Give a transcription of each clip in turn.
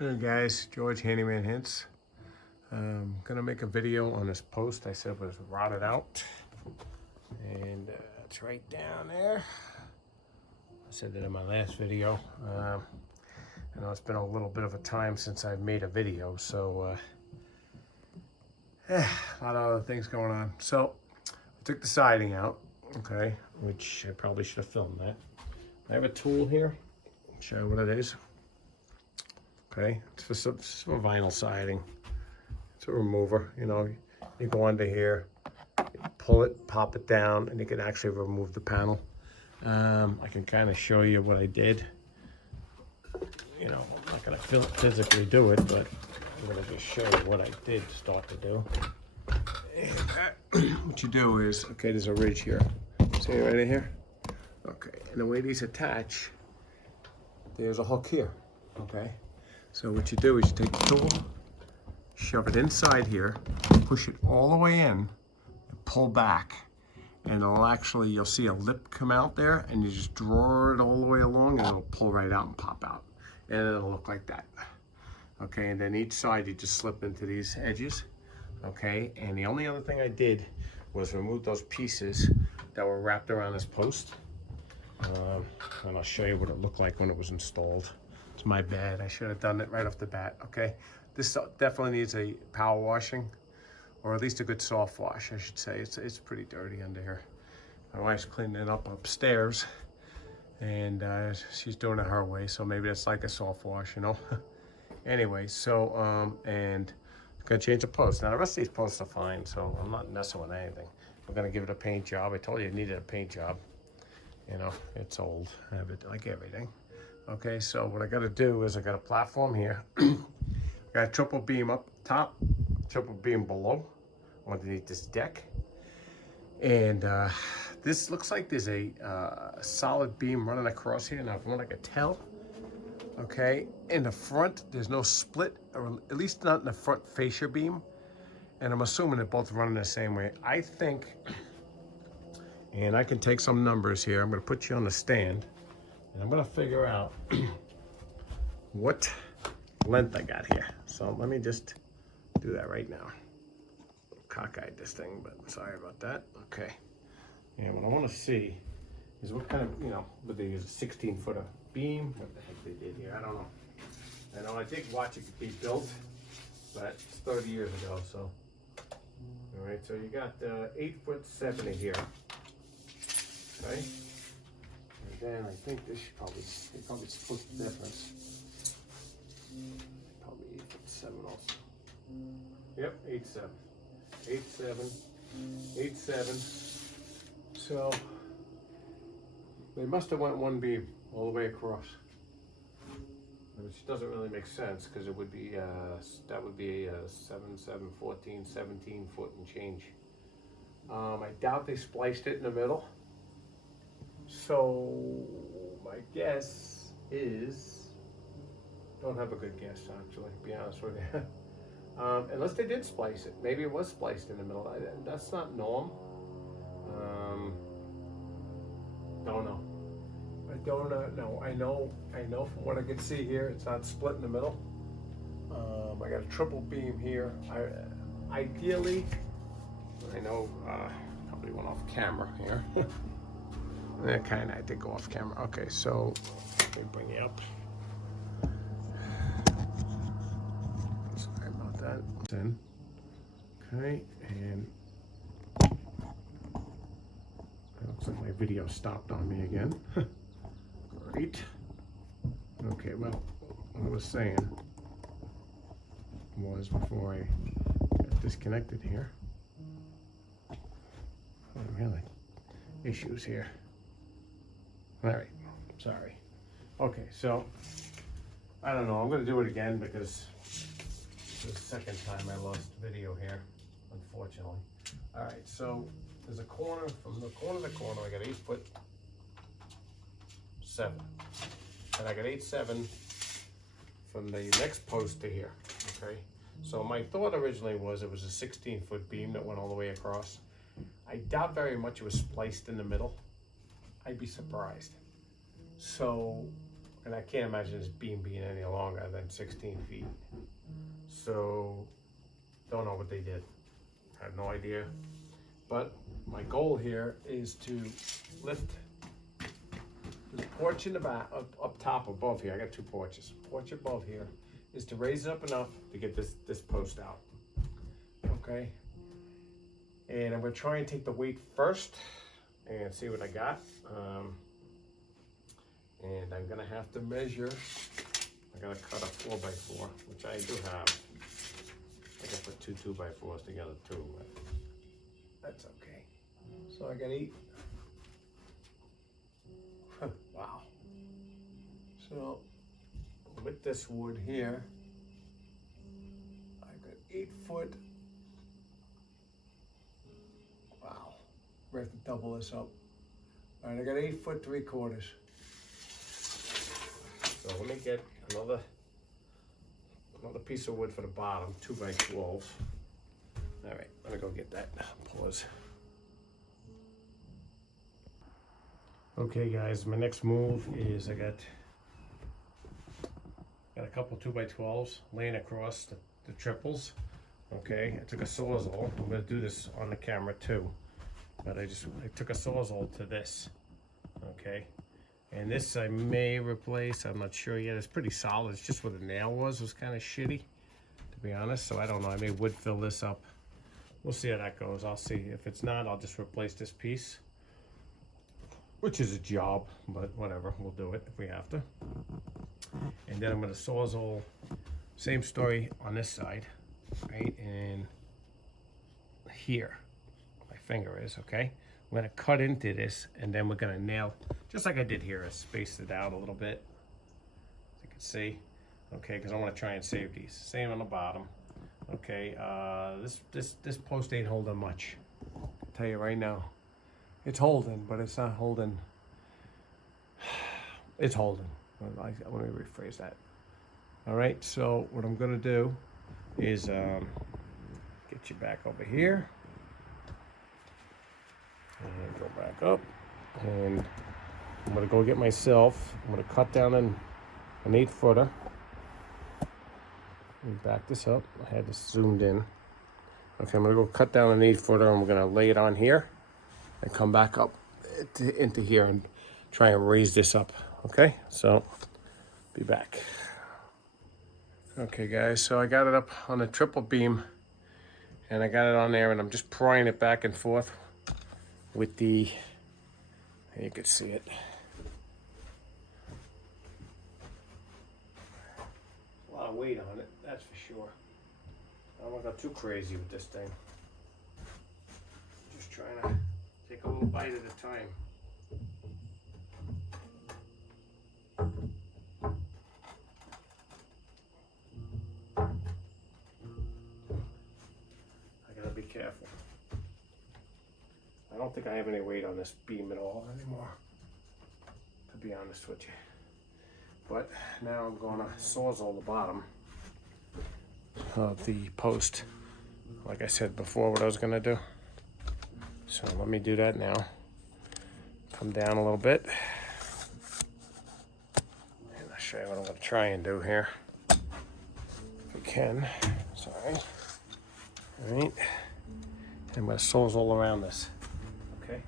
Hey guys, George Handyman Hints. Gonna make a video on this post I said was rotted out, and it's right down there. I said that in my last video. I know it's been a little bit of a time since I've made a video, so a lot of other things going on. So I took the siding out, okay, which I probably should have filmed that. I have a tool here. I'll show you what it is. Okay, it's for some vinyl siding. It's a remover, you know. You go under here, you pull it, pop it down, and you can actually remove the panel. I can kind of show you what I did. You know, I'm not going to physically do it, but I'm going to just show you what I did start to do. And what you do is, okay, there's a ridge here. See right in here? Okay, and the way these attach, there's a hook here, okay? So what you do is you take the tool, shove it inside here, push it all the way in, and pull back. And it'll actually, you'll see a lip come out there, and you just draw it all the way along, and it'll pull right out and pop out. And it'll look like that. Okay, and then each side you just slip into these edges. Okay, and the only other thing I did was remove those pieces that were wrapped around this post. And I'll show you what it looked like when it was installed. It's my bad. I should have done it right off the bat. Okay, this definitely needs a power washing, or at least a good soft wash, I should say. It's pretty dirty under here. My wife's cleaning it up upstairs, and she's doing it her way, so maybe it's like a soft wash, you know. Anyway, so and I'm gonna change the post. Now the rest of these posts are fine, so I'm not messing with anything. We're gonna give it a paint job. I told you it needed a paint job. You know, it's old, I have it like everything. Okay, so what I gotta do is I got a platform here. Got a triple beam up top, triple beam below, underneath this deck. And this looks like there's a solid beam running across here. Now, from what I could tell, okay, in the front, there's no split, or at least not in the front fascia beam. And I'm assuming they're both running the same way. I think, and I can take some numbers here. I'm gonna put you on the stand, and I'm gonna figure out what length I got here. So let me just do that right now. Cockeyed this thing, but sorry about that. Okay. And what I want to see is what kind of, you know, would they use a 16-footer beam? What the heck they did here? I don't know. I know I did watch it be built, but it's 30 years ago, so. All right, so you got 8'7" here. Okay. And then I think this should probably, they probably split the difference. Probably 8'7" also. Yep, 8'7". 8'7". So they must have went one beam all the way across, which doesn't really make sense because it would be that would be 7, 7, 14, 17 foot and change. I doubt they spliced it in the middle. So my guess is, don't have a good guess actually, to be honest with you. Unless they did splice it. Maybe it was spliced in the middle. That's not norm. Don't know. I don't know. I know from what I can see here, it's not split in the middle. I got a triple beam here. Ideally, I know, probably went off camera here. That kind of, I did go off camera. Okay, so let me bring you up. Sorry about that. Then, okay, and it looks like my video stopped on me again. Great. Okay, well, what I was saying was before I got disconnected here. Oh, really? Issues here. All right, sorry. Okay, so I don't know. I'm going to do it again because it's the second time I lost video here, unfortunately. All right, so there's a corner, from the corner to the corner, I got 8'7", and I got 8'7" from the next post to here. Okay, so my thought originally was it was a 16-foot beam that went all the way across. I doubt very much it was spliced in the middle. I'd be surprised. So And I can't imagine this beam being any longer than 16 feet. So, don't know what they did. I have no idea. But my goal here is to lift the porch in the back, up top above here. I got two porches. Porch above here is to raise it up enough to get this post out. Okay. And I'm gonna try and take the weight first and see what I got. And I'm gonna have to measure. I gotta cut a 4x4, which I do have. I can put two 2x4s together too, but that's okay. So I got 8. Wow. So with this wood here, I've got 8 foot. Wow. We have to double this up. All right, I got 8 foot 3/4. So let me get another piece of wood for the bottom, 2x12. All right, let me go get that. Pause. Okay, guys, my next move is I got a couple 2x12s laying across the triples. Okay, I took a Sawzall. I'm gonna do this on the camera too, but I took a Sawzall to this. Okay. And this I may replace, I'm not sure yet. It's pretty solid. It's just where the nail was kind of shitty, to be honest. So I don't know, I may wood fill this up. We'll see how that goes. I'll see. If it's not, I'll just replace this piece, which is a job, but whatever, we'll do it if we have to. And then I'm gonna Sawzall, same story on this side, right? And here, my finger is, okay? I'm gonna cut into this and then we're gonna nail, just like I did here. I spaced it out a little bit, as you can see. Okay, because I wanna try and save these. Same on the bottom. Okay, this post ain't holding much. I'll tell you right now. It's holding, but it's not holding. It's holding. Let me rephrase that. All right, so what I'm gonna do is get you back over here. And go back up, and I'm gonna go get myself. I'm gonna cut down an 8-footer. Let me back this up. I had this zoomed in. Okay, I'm gonna go cut down an 8-footer, and we're gonna lay it on here, and come back up into here and try and raise this up. Okay, so be back. Okay, guys. So I got it up on a triple beam, and I got it on there, and I'm just prying it back and forth with the, you can see it. A lot of weight on it, that's for sure. I don't want to go too crazy with this thing. Just trying to take a little bite at a time. I gotta be careful. I don't think I have any weight on this beam at all anymore, to be honest with you. But now I'm gonna Sawzall the bottom of the post, like I said before what I was gonna do. So let me do that now. Come down a little bit, and I'll show you what I'm gonna try and do here. If we can, sorry. All right, I'm gonna Sawzall around this. Okay.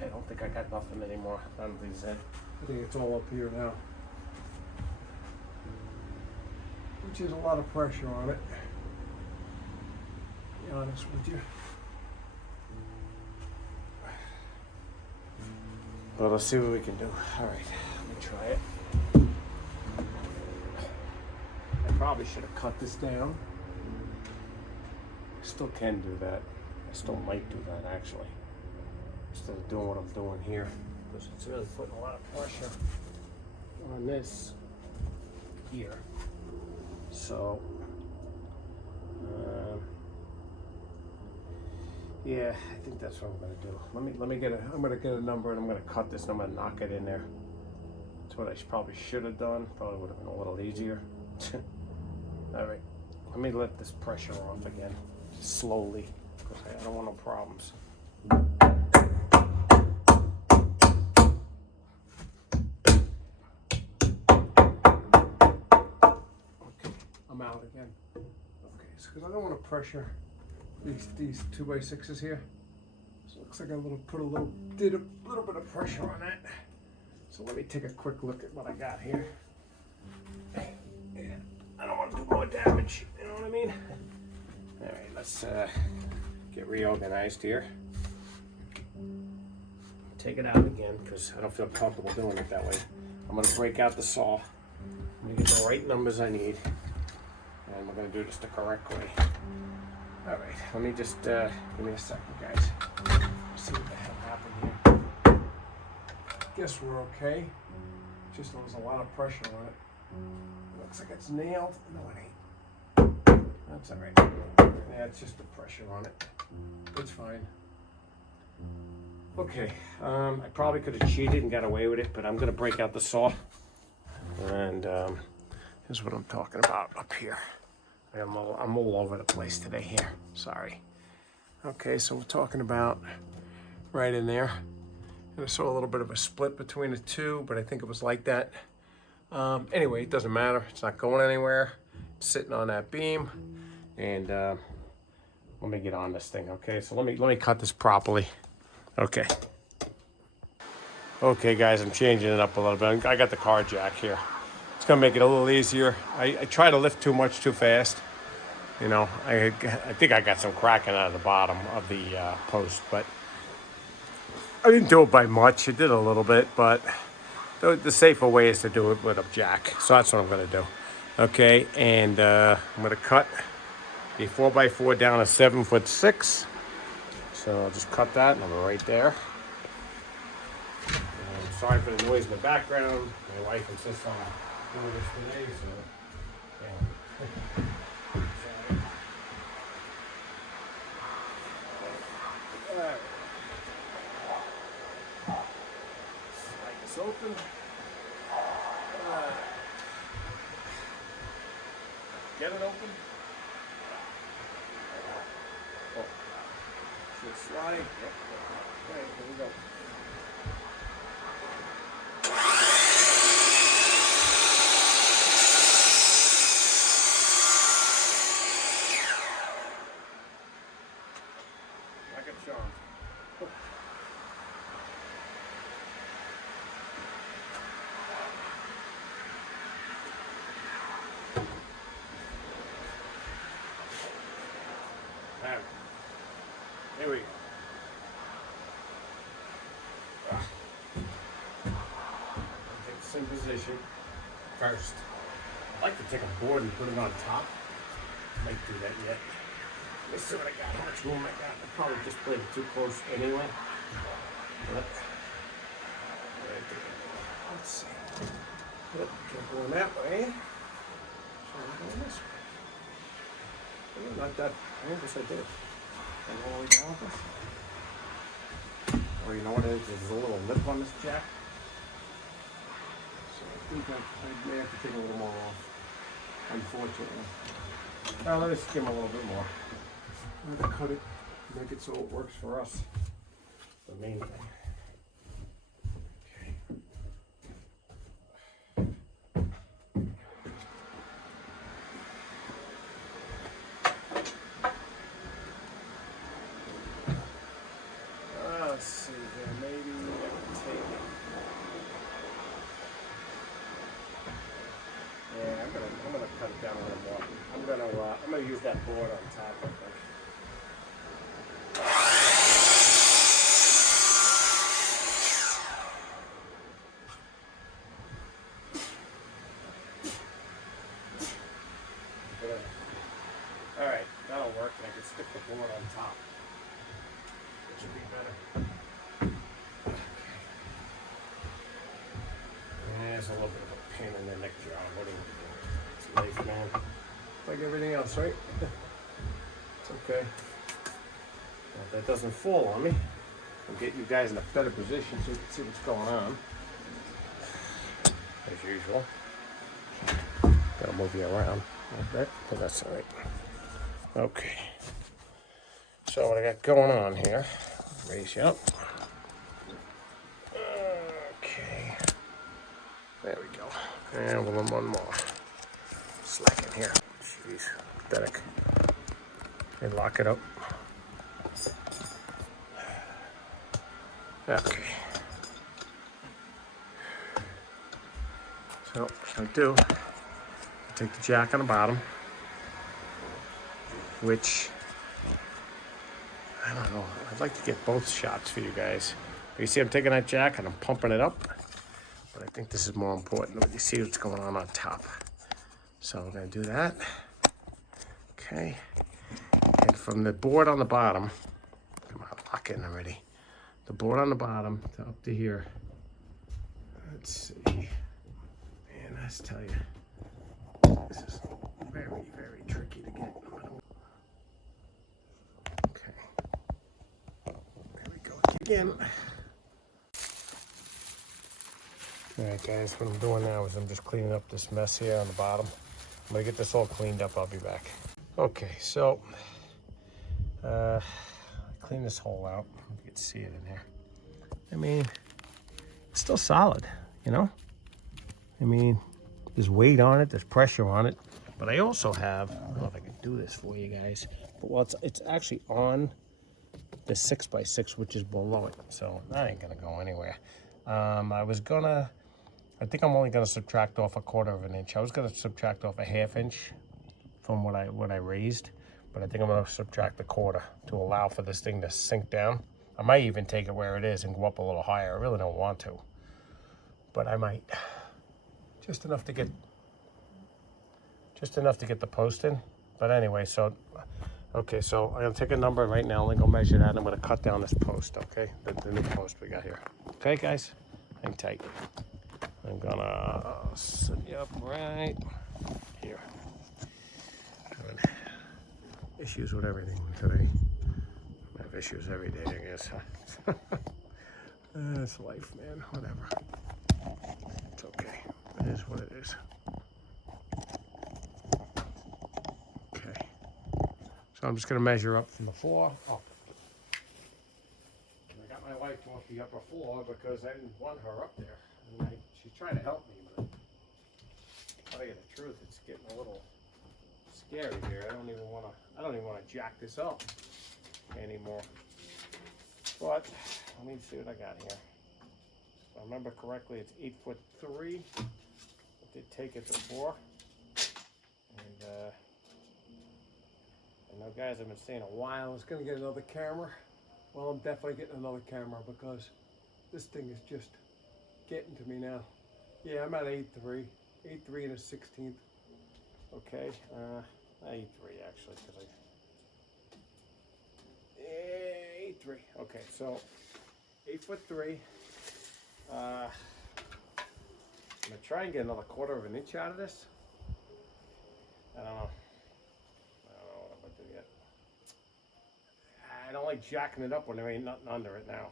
I don't think I got nothing anymore. None of these in. I think it's all up here now, which is a lot of pressure on it, to be honest with you. But let's see what we can do. All right, let me try it. I probably should have cut this down. I still can do that. I still might do that actually, instead of doing what I'm doing here, because it's really putting a lot of pressure on this here. So, yeah, I think that's what I'm gonna do. Let me get I'm gonna get a number and I'm gonna cut this and I'm gonna knock it in there. That's what I probably should have done. Probably would have been a little easier. All right, let me let this pressure off again, slowly, because I don't want no problems. out again. Okay, so because I don't want to pressure these 2x6s here. So it looks like I did a little bit of pressure on that. So let me take a quick look at what I got here. And I don't want to do more damage, you know what I mean? All right, let's get reorganized here. Take it out again because I don't feel comfortable doing it that way. I'm going to break out the saw. I'm going to get the right numbers I need. And we're going to do this the correct way. All right, let me just, give me a second, guys. Let's see what the hell happened here. Guess we're okay. Just there was a lot of pressure on it. Looks like it's nailed. No, it ain't. That's all right. Yeah, it's just the pressure on it. It's fine. Okay, I probably could have cheated and got away with it, but I'm gonna break out the saw. And here's what I'm talking about up here. I'm all over the place today here, sorry. Okay, so we're talking about right in there. And I saw a little bit of a split between the two, but I think it was like that. Anyway, it doesn't matter, it's not going anywhere. It's sitting on that beam. And let me get on this thing, okay? So let me cut this properly. Okay. Okay, guys, I'm changing it up a little bit. I got the car jack here. It's gonna make it a little easier. I try to lift too much too fast. You know, I think I got some cracking out of the bottom of the post, but I didn't do it by much. I did a little bit, but the safer way is to do it with a jack. So that's what I'm gonna do. Okay, and I'm gonna cut the 4x4 down to 7'6". So I'll just cut that, and I'm right there. And sorry for the noise in the background. My wife insists on doing this today, so yeah. Alright. Slide this open. Get it open. Oh. Should slide. Yep. Okay, here we go. Like a charm. Here we go. Take the same position first. I like to take a board and put it on top. I might do that yet. Let's see what I got, how much room I got. I probably just played it too close anyway. But, let's see. Yep, keep going that way. So I'm going this way. Oh, not that, I guess I did. And all the way down with this. Or you know what it is? There's a little lip on this jack. So I think I may have to take a little more off, unfortunately. Now let us skim a little bit more. I'm going to cut it, make it so it works for us. The main thing. Let's see here, maybe I can take it. Yeah, I'm gonna cut it down a little more. I'm gonna use that board on top, I think. All right, that'll work, and I can stick the board on top, which would be better. There's a little bit of a pain in the neck job. What do you do? It's life, man. Like everything else, right? It's okay. Well, if that doesn't fall on me, I'll get you guys in a better position so you can see what's going on. As usual. Gotta move you around a little bit, but that's all right. Okay. So what I got going on here, raise you up. Okay. There we go. And we'll one more. Slack in here. Jeez, pathetic. And lock it up. Okay. So what I do, I take the jack on the bottom, which, I don't know, I'd like to get both shots for you guys. You see I'm taking that jack and I'm pumping it up, but I think this is more important. You see what's going on top. So I'm gonna do that. Okay. And from the board on the bottom, come on, lock in already. The board on the bottom to up to here. Let's see. Man, I tell you, this is very, very tricky to get. Okay. There we go again. All right, guys, what I'm doing now is I'm just cleaning up this mess here on the bottom. I'm gonna get this all cleaned up, I'll be back. Okay, so, clean this hole out. You can see it in here. I mean, it's still solid, you know? I mean, there's weight on it, there's pressure on it, but I also have, I don't know if I can do this for you guys, but well, it's actually on the 6x6, which is below it, so that ain't gonna go anywhere. I think I'm only gonna subtract off 1/4 of an inch. I was gonna subtract off a 1/2 inch from what I raised, but I think I'm gonna subtract 1/4 to allow for this thing to sink down. I might even take it where it is and go up a little higher. I really don't want to, but I might. Just enough to get the post in. But anyway, so, okay, so I'm gonna take a number right now. I'm gonna go measure that and I'm gonna cut down this post, okay? The new post we got here. Okay, guys? Hang tight. I'm gonna set you up right here. Issues with everything today. I have issues every day, I guess. It's life, man. Whatever. It's okay. It is what it is. Okay. So I'm just gonna measure up from the floor up. And I got my wife to off the upper floor because I didn't want her up there. And she's trying to help me, but I'll tell you the truth, it's getting a little scary here. I don't even want to jack this up anymore. But let me see what I got here. If I remember correctly, it's 8'3". I did take it before, and I know guys have been saying a while I was gonna get another camera. Well, I'm definitely getting another camera because this thing is just getting to me now. Yeah, I'm at 8'3", 8'3 and a 16th. Okay, 8'3 actually, because 8'3. Okay, so 8'3". I'm gonna try and get another 1/4 of an inch out of this. I don't know what I'm gonna do yet. I don't like jacking it up when there ain't nothing under it now.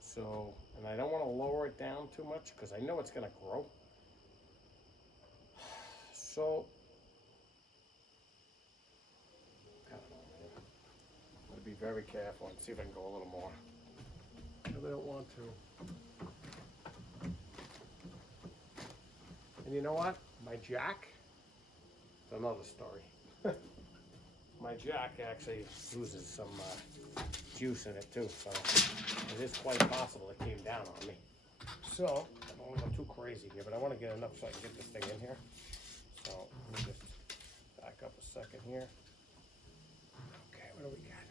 So, and I don't want to lower it down too much because I know it's gonna grow. So, I don't know, man. I'm gonna be very careful and see if I can go a little more. I really don't want to. And you know what? My jack, it's another story. My jack actually loses some juice in it too, so it is quite possible it came down on me. So, I don't want to go too crazy here, but I want to get enough so I can get this thing in here. So, let me just back up a second here. Okay, what do we got?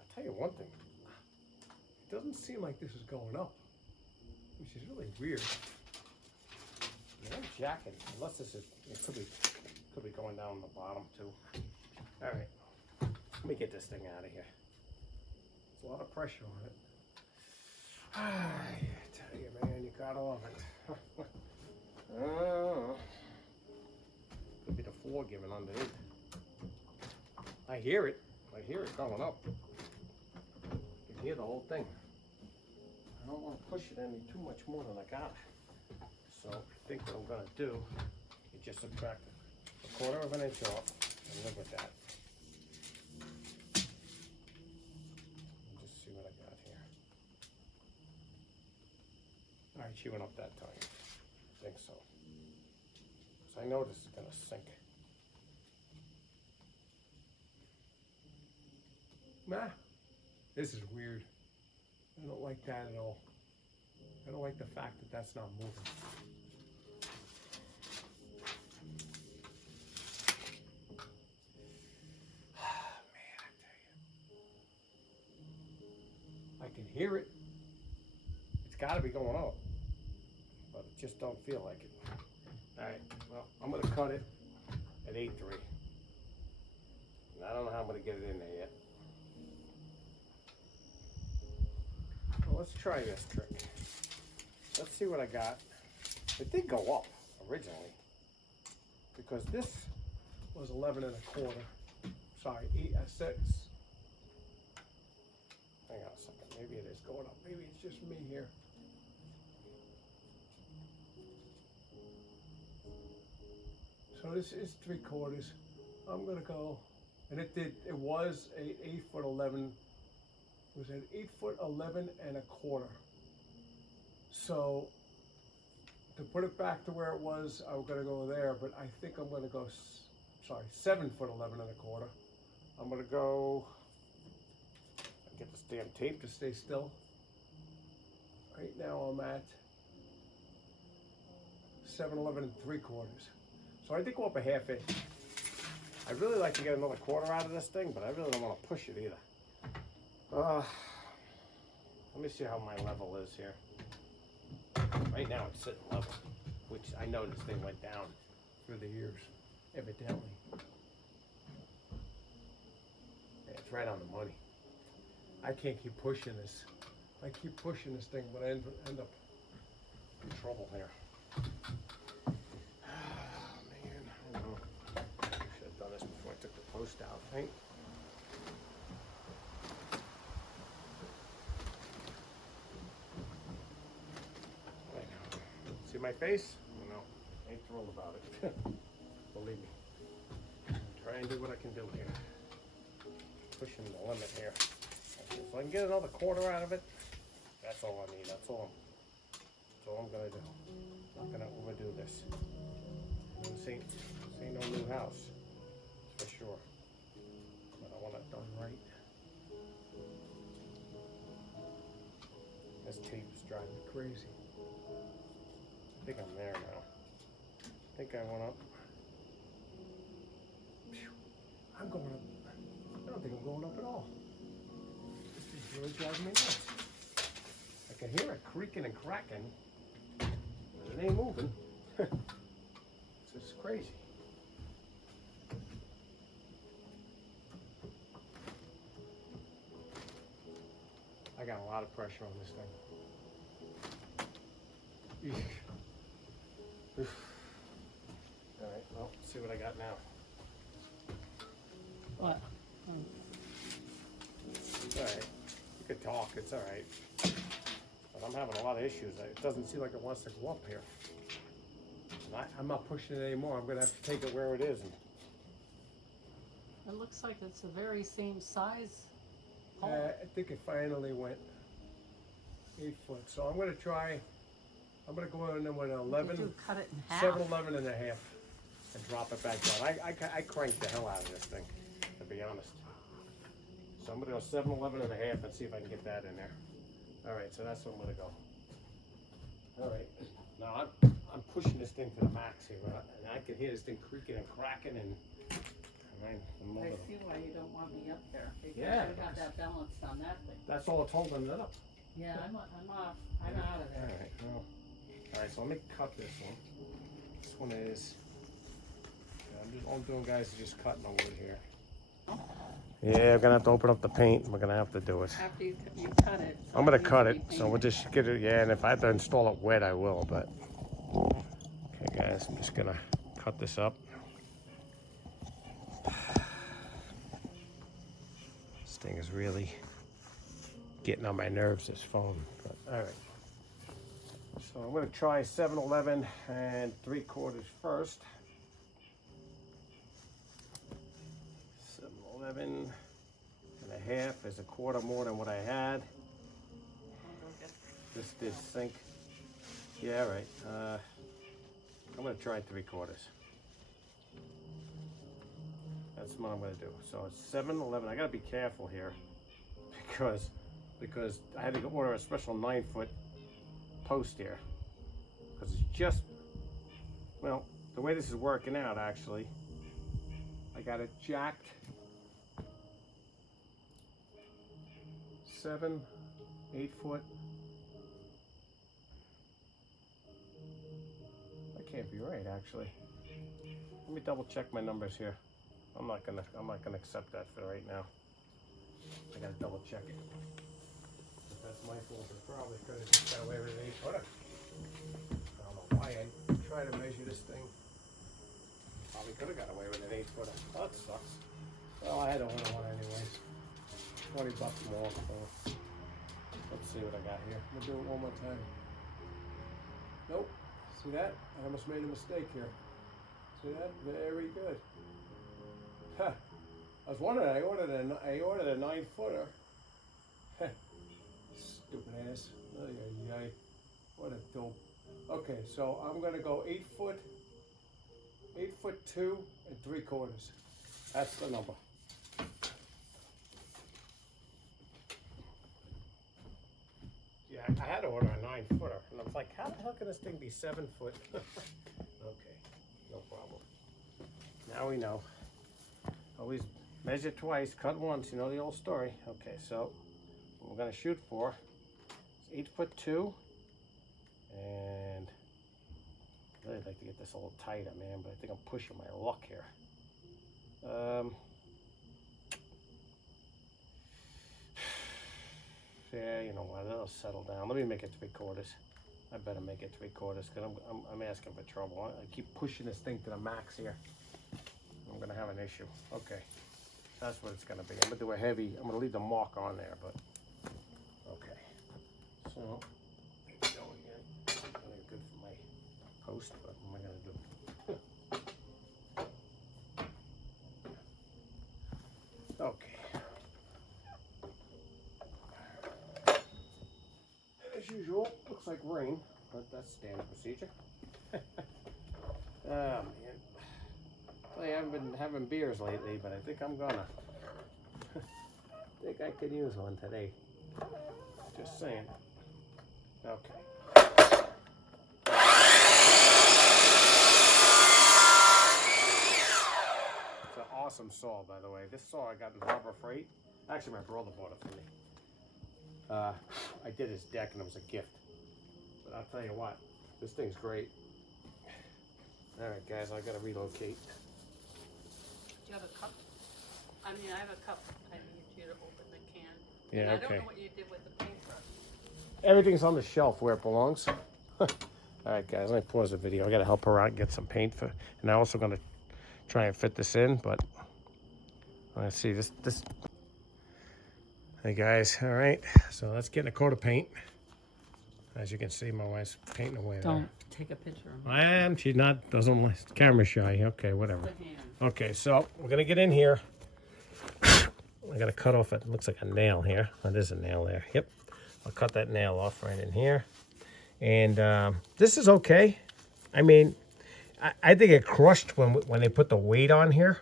I'll tell you one thing. It doesn't seem like this is going up, which is really weird. I'm jacking, unless this is, it could be going down the bottom too. All right, let me get this thing out of here. There's a lot of pressure on it. I tell you, man, you gotta love it. Could be the floor giving underneath. I hear it going up. You can hear the whole thing. I don't want to push it any too much more than I got. So I think what I'm going to do is just subtract a 1/4 of an inch off and live with that. And just see what I got here. All right, she went up that time. I think so. I know this is gonna sink. Nah, this is weird. I don't like that at all. I don't like the fact that that's not moving. Man, I tell you. I can hear it. It's gotta be going up, but it just don't feel like it. All right, well, I'm gonna cut it at 8.3. And I don't know how I'm gonna get it in there yet. Well, let's try this trick. Let's see what I got. It did go up originally because this was 11 and a quarter. Sorry, 6. Hang on a second. Maybe it is going up. Maybe it's just me here. So this is 3/4. I'm gonna go, and it was a 8'11". It was an 8'11" and a quarter. So to put it back to where it was, I'm gonna go there, but I think I'm gonna go, sorry, 7'11" and a quarter. I'm gonna go, get this damn tape to stay still. Right now I'm at 7'11" and 3/4. So I did go up a ½ inch. I really like to get another quarter out of this thing, but I really don't want to push it either. Let me see how my level is here. Right now it's sitting level, which I know this thing went down through the years, evidently. Yeah, it's right on the money. I can't keep pushing this. I keep pushing this thing, but I end up in trouble here. Before I took the post out, right? See my face? No, I ain't thrilled about it. Believe me. Try and do what I can do here. Pushing the limit here. If I can get another quarter out of it, that's all I need. That's all I'm gonna do. I'm not gonna overdo this. This ain't no new house. For sure, but I want it done right. This tape is driving me crazy. I think I'm there now. I think I went up. Phew. I'm going up. I don't think I'm going up at all. This is really driving me nuts. I can hear it creaking and cracking, but it ain't moving. It's just crazy. I got a lot of pressure on this thing. All right, well, let's see what I got now. What? It's all right. You could talk, it's all right. But I'm having a lot of issues. It doesn't seem like it wants to go up here. And I'm not pushing it anymore. I'm gonna have to take it where it is. It looks like it's the very same size. I think it finally went 8 foot. So I'm gonna try, I'm gonna go in with an 11, Cut it in half. 7'11" and a half and drop it back down. I cranked the hell out of this thing, to be honest. So I'm gonna go 7'11" and a half and see if I can get that in there. All right, so that's what I'm gonna go. All right, now I'm pushing this thing to the max here, and I can hear this thing creaking and cracking and I see why you don't want me up there, because Yeah. you have that balance on that thing. that's all it's holding it up. Yeah, I'm off. I'm out of All there. right, well, all right, so let me cut this one. This one is, all I'm doing, guys, is just cutting the wood here. Yeah, I'm gonna have to open up the paint. We're gonna have to do it. After you cut it. So I'm gonna it needs cut to it, be so we'll painted. just get it, yeah, and if I have to install it wet, I will, but. Okay, guys, I'm just gonna cut this up. This thing is really getting on my nerves, this phone, but all right. So I'm gonna try 7'11" and 3/4 first. 7'11" and a half is a quarter more than what I had. This did sink. Yeah, all right. I'm gonna try 3/4. That's what I'm gonna do. So it's 7-11. I gotta be careful here because I had to go order a special 9-foot post here because it's just, well, the way this is working out actually, I got it jacked 7, 8 foot. That can't be right actually. Let me double check my numbers here. I'm not gonna accept that for right now. I gotta double check it. If that's my fault, I probably could have just got away with an 8-footer. I don't know why I tried to measure this thing. Probably could have got away with an 8-footer. Oh, that sucks. Well, I had to order one anyways. $20 more. So let's see what I got here. I'm gonna do it one more time. Nope. See that? I almost made a mistake here. See that? Very good. Huh. I was wondering, I ordered a 9-footer. Stupid ass. Ay, ay, ay. What a dope. Okay, so I'm gonna go 8 foot, 2 3/4. That's the number. Yeah, I had to order a 9-footer, and I was like, how the hell can this thing be 7 foot? Okay, no problem. Now we know. Always measure twice, cut once, you know the old story. Okay, so what we're gonna shoot for is 8 foot 2, and I really like to get this a little tighter, man, but I think I'm pushing my luck here. Yeah, you know what, it'll settle down. Let me make it 3/4. I better make it 3/4 because I'm asking for trouble. I keep pushing this thing to the max here. I'm gonna have an issue. Okay, that's what it's gonna be. I'm gonna do a heavy. I'm gonna leave the mark on there, but okay. So there we go again. Not even good for my post, but what am I gonna do? Okay. As usual, looks like rain, but that's standard procedure. Oh man. I haven't been having beers lately, but I think I'm gonna. I think I could use one today. Just saying. Okay. It's an awesome saw, by the way. This saw I got in Harbor Freight. Actually, my brother bought it for me. I did his deck and it was a gift. But I'll tell you what, this thing's great. All right, guys, I gotta relocate. Do you have a cup? I mean, I have a cup. I need you to open the can. Yeah, and I okay. don't know what you did with the paintbrush. Everything's on the shelf where it belongs. All right, guys, let me pause the video. I gotta help her out and get some paint for, and I'm also gonna try and fit this in, but let's see this. Hey guys, all right. So let's get in a coat of paint. As you can see, my wife's painting away there. Don't take a picture of me. I am. She's not. Doesn't like camera shy. Okay, whatever. The hand. Okay, so we're gonna get in here. I gotta cut off. It looks like a nail here. Oh, there's a nail there. Yep. I'll cut that nail off right in here. And this is okay. I mean, I think it crushed when they put the weight on here.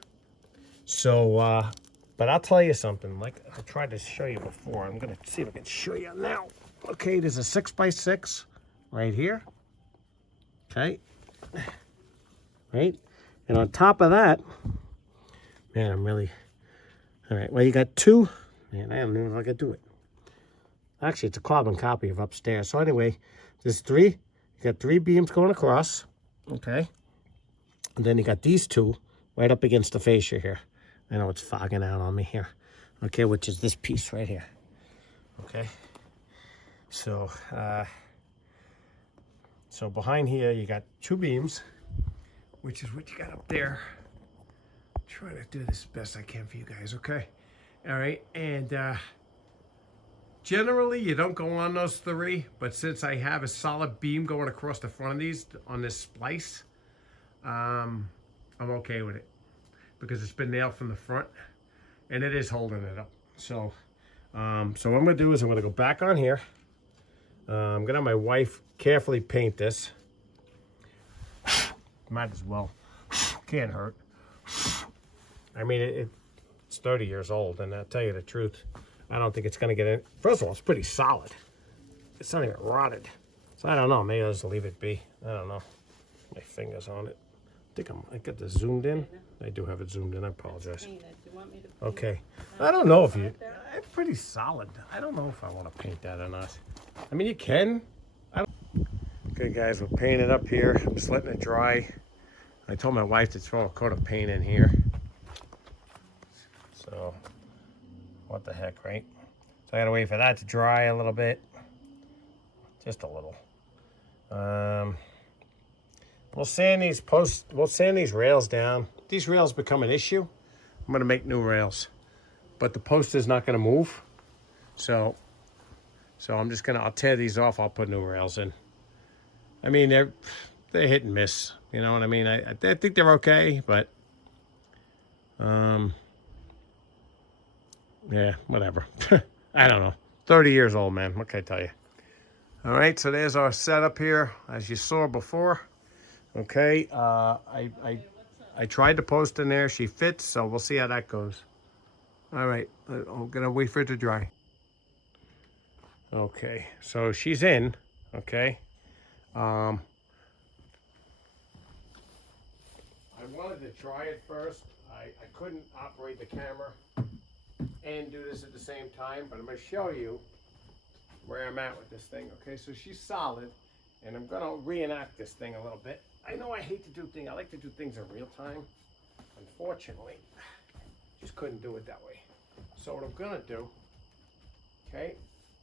So, but I'll tell you something. Like I tried to show you before. I'm gonna see if I can show you now. Okay, there's a 6x6 right here. Okay. Right. And on top of that, man, I'm really, all right, well, you got two, man, I don't even know how I can do it. Actually, it's a carbon copy of upstairs. So anyway, there's three, you got 3 beams going across, okay? And then you got these 2 right up against the fascia here. I know it's fogging out on me here, okay, which is this piece right here, okay? So, so behind here, you got 2 beams, which is what you got up there. I'm trying to do this as best I can for you guys, okay? All right, and generally you don't go on those 3, but since I have a solid beam going across the front of these on this splice, I'm okay with it because it's been nailed from the front and it is holding it up. So, so what I'm gonna do is I'm gonna go back on here. I'm gonna have my wife carefully paint this. Might as well. Can't hurt. I mean, it's 30 years old, and I'll tell you the truth, I don't think it's going to get in. First of all, it's pretty solid. It's not even rotted. So I don't know. Maybe I'll just leave it be. I don't know. My finger's on it. I got this zoomed in. I do have it zoomed in. I apologize. Paint it. Do you want me to paint Okay. I don't know if it's pretty solid. I don't know if I want to paint that or not. I mean, you can. Okay, guys, we're painting up here. I'm just letting it dry. I told my wife to throw a coat of paint in here. So, what the heck, right? So I gotta wait for that to dry a little bit. Just a little. We'll sand these posts. We'll sand these rails down. These rails become an issue. I'm gonna make new rails, but the post is not gonna move. So I'm just gonna. I'll tear these off. I'll put new rails in. I mean, they're hit and miss. You know what I mean? I think they're okay, but yeah, whatever. I don't know. 30 years old, man. What can I tell you? All right, so there's our setup here, as you saw before. Okay, I tried to post in there. She fits, so we'll see how that goes. All right, I'm gonna wait for it to dry. Okay, so she's in. Okay. I wanted to try it first. I couldn't operate the camera and do this at the same time, but I'm going to show you where I'm at with this thing. Okay, so she's solid, and I'm going to reenact this thing a little bit. I know I hate to do things. I like to do things in real time. Unfortunately, just couldn't do it that way. So what I'm going to do, okay,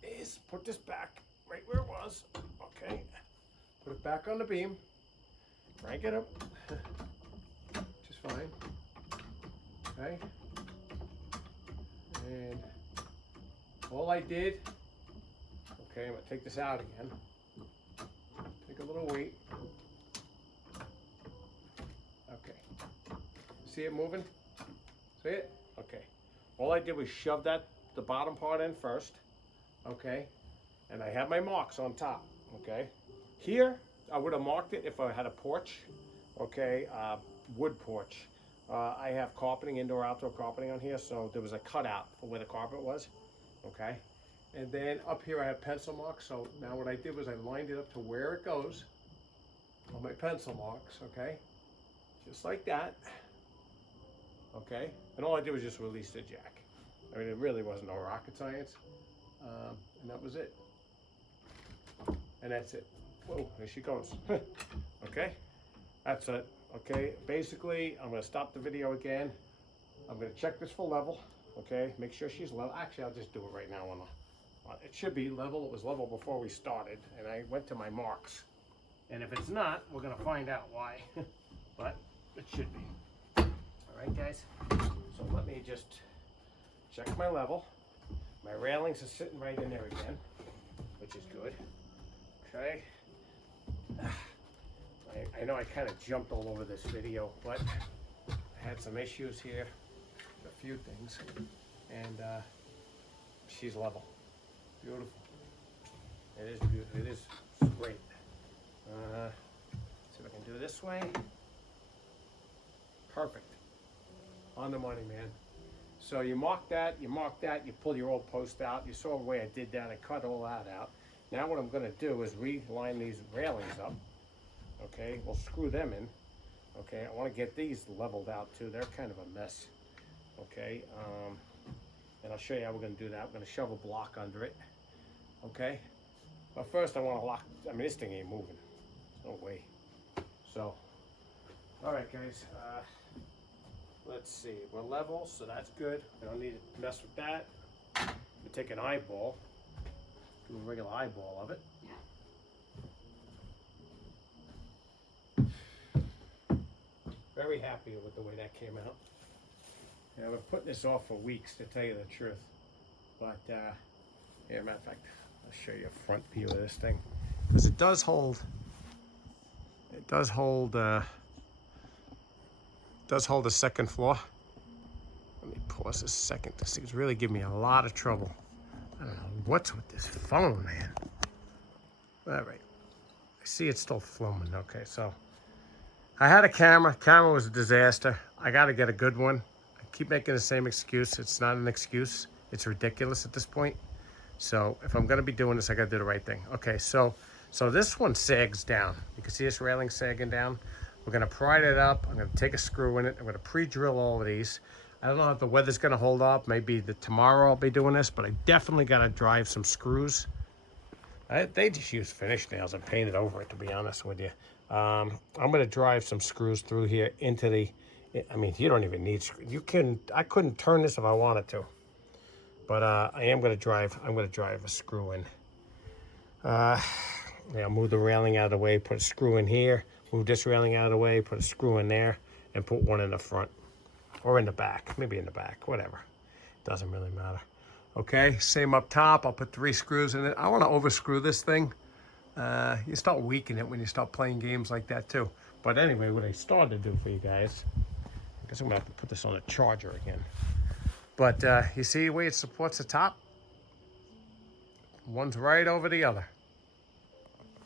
is put this back right where it was. Okay. Put it back on the beam, crank it up, just fine, okay, and all I did, okay, I'm going to take this out again, take a little weight, okay, see it moving, see it, okay, all I did was shove the bottom part in first, okay, and I have my marks on top, okay. Here, I would have marked it if I had a porch, okay, wood porch. I have carpeting, indoor, outdoor carpeting on here, so there was a cutout for where the carpet was, okay. And then up here I have pencil marks, so now what I did was I lined it up to where it goes on my pencil marks, okay, just like that, okay. And all I did was just release the jack. I mean, it really wasn't no rocket science, and that was it. And that's it. Whoa, there she goes. Okay, that's it. Okay, basically, I'm going to stop the video again. I'm going to check this for level. Okay, make sure she's level. Actually, I'll just do it right now. It should be level. It was level before we started, and I went to my marks. And if it's not, we're going to find out why. But it should be. All right, guys. So let me just check my level. My railings are sitting right in there again, which is good. Okay. I know I kind of jumped all over this video, but I had some issues here, a few things, and she's level. Beautiful. It is beautiful. It is great. See if I can do this way. Perfect. On the money, man. So you mark that, you pull your old post out. You saw the way I did that. I cut all that out. Now what I'm going to do is reline these railings up. Okay, we'll screw them in. Okay, I want to get these leveled out too. They're kind of a mess. Okay, and I'll show you how we're going to do that. We're going to shove a block under it. Okay, but first I want to lock. I mean, this thing ain't moving. No way. So, all right, guys. Let's see. We're level, so that's good. I don't need to mess with that. We take an eyeball. Do a regular eyeball of it. Very happy with the way that came out. Yeah, I've been putting this off for weeks, to tell you the truth. But, yeah, matter of fact, I'll show you a front view of this thing. Because it does hold the second floor. Let me pause a second. This thing's really giving me a lot of trouble. I don't know what's with this phone, man. All right. I see it's still filming. Okay, so I had a camera. Camera was a disaster. I got to get a good one. I keep making the same excuse. It's not an excuse. It's ridiculous at this point. So if I'm gonna be doing this, I gotta do the right thing. Okay, so this one sags down. You can see this railing sagging down. We're gonna pry it up. I'm gonna take a screw in it. I'm gonna pre-drill all of these. I don't know if the weather's gonna hold up. Maybe tomorrow I'll be doing this, but I definitely gotta drive some screws. They just use finish nails and painted over it, to be honest with you. I'm gonna drive some screws through here into the, I mean, you don't even need screws. I couldn't turn this if I wanted to. But I'm gonna drive a screw in. Yeah, move the railing out of the way, put a screw in here, move this railing out of the way, put a screw in there, and put one in the front. Or in the back, maybe in the back, whatever. Doesn't really matter. Okay, same up top, I'll put 3 screws in it. I wanna overscrew this thing. You start weakening it when you start playing games like that too. But anyway, what I started to do for you guys, I guess I'm gonna have to put this on a charger again. But you see the way it supports the top? One's right over the other.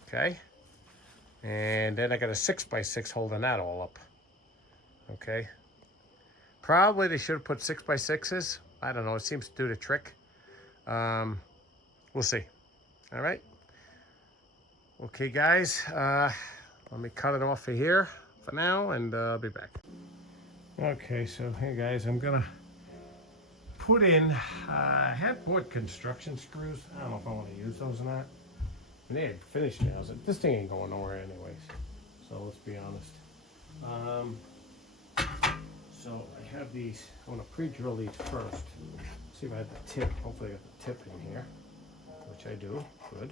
Okay? And then I got a 6x6 holding that all up. Okay? Probably they should have put 6x6s. I don't know, it seems to do the trick. We'll see. All right? Okay, guys, let me cut it off for here for now, and I'll be back. Okay, so hey guys, I'm gonna put in, I had bought construction screws. I don't know if I want to use those or not. And they had finish nails. This thing ain't going nowhere anyways, so let's be honest. So I have these, I want to pre-drill these first. See if I have the tip. Hopefully I got the tip in here, which I do. Good.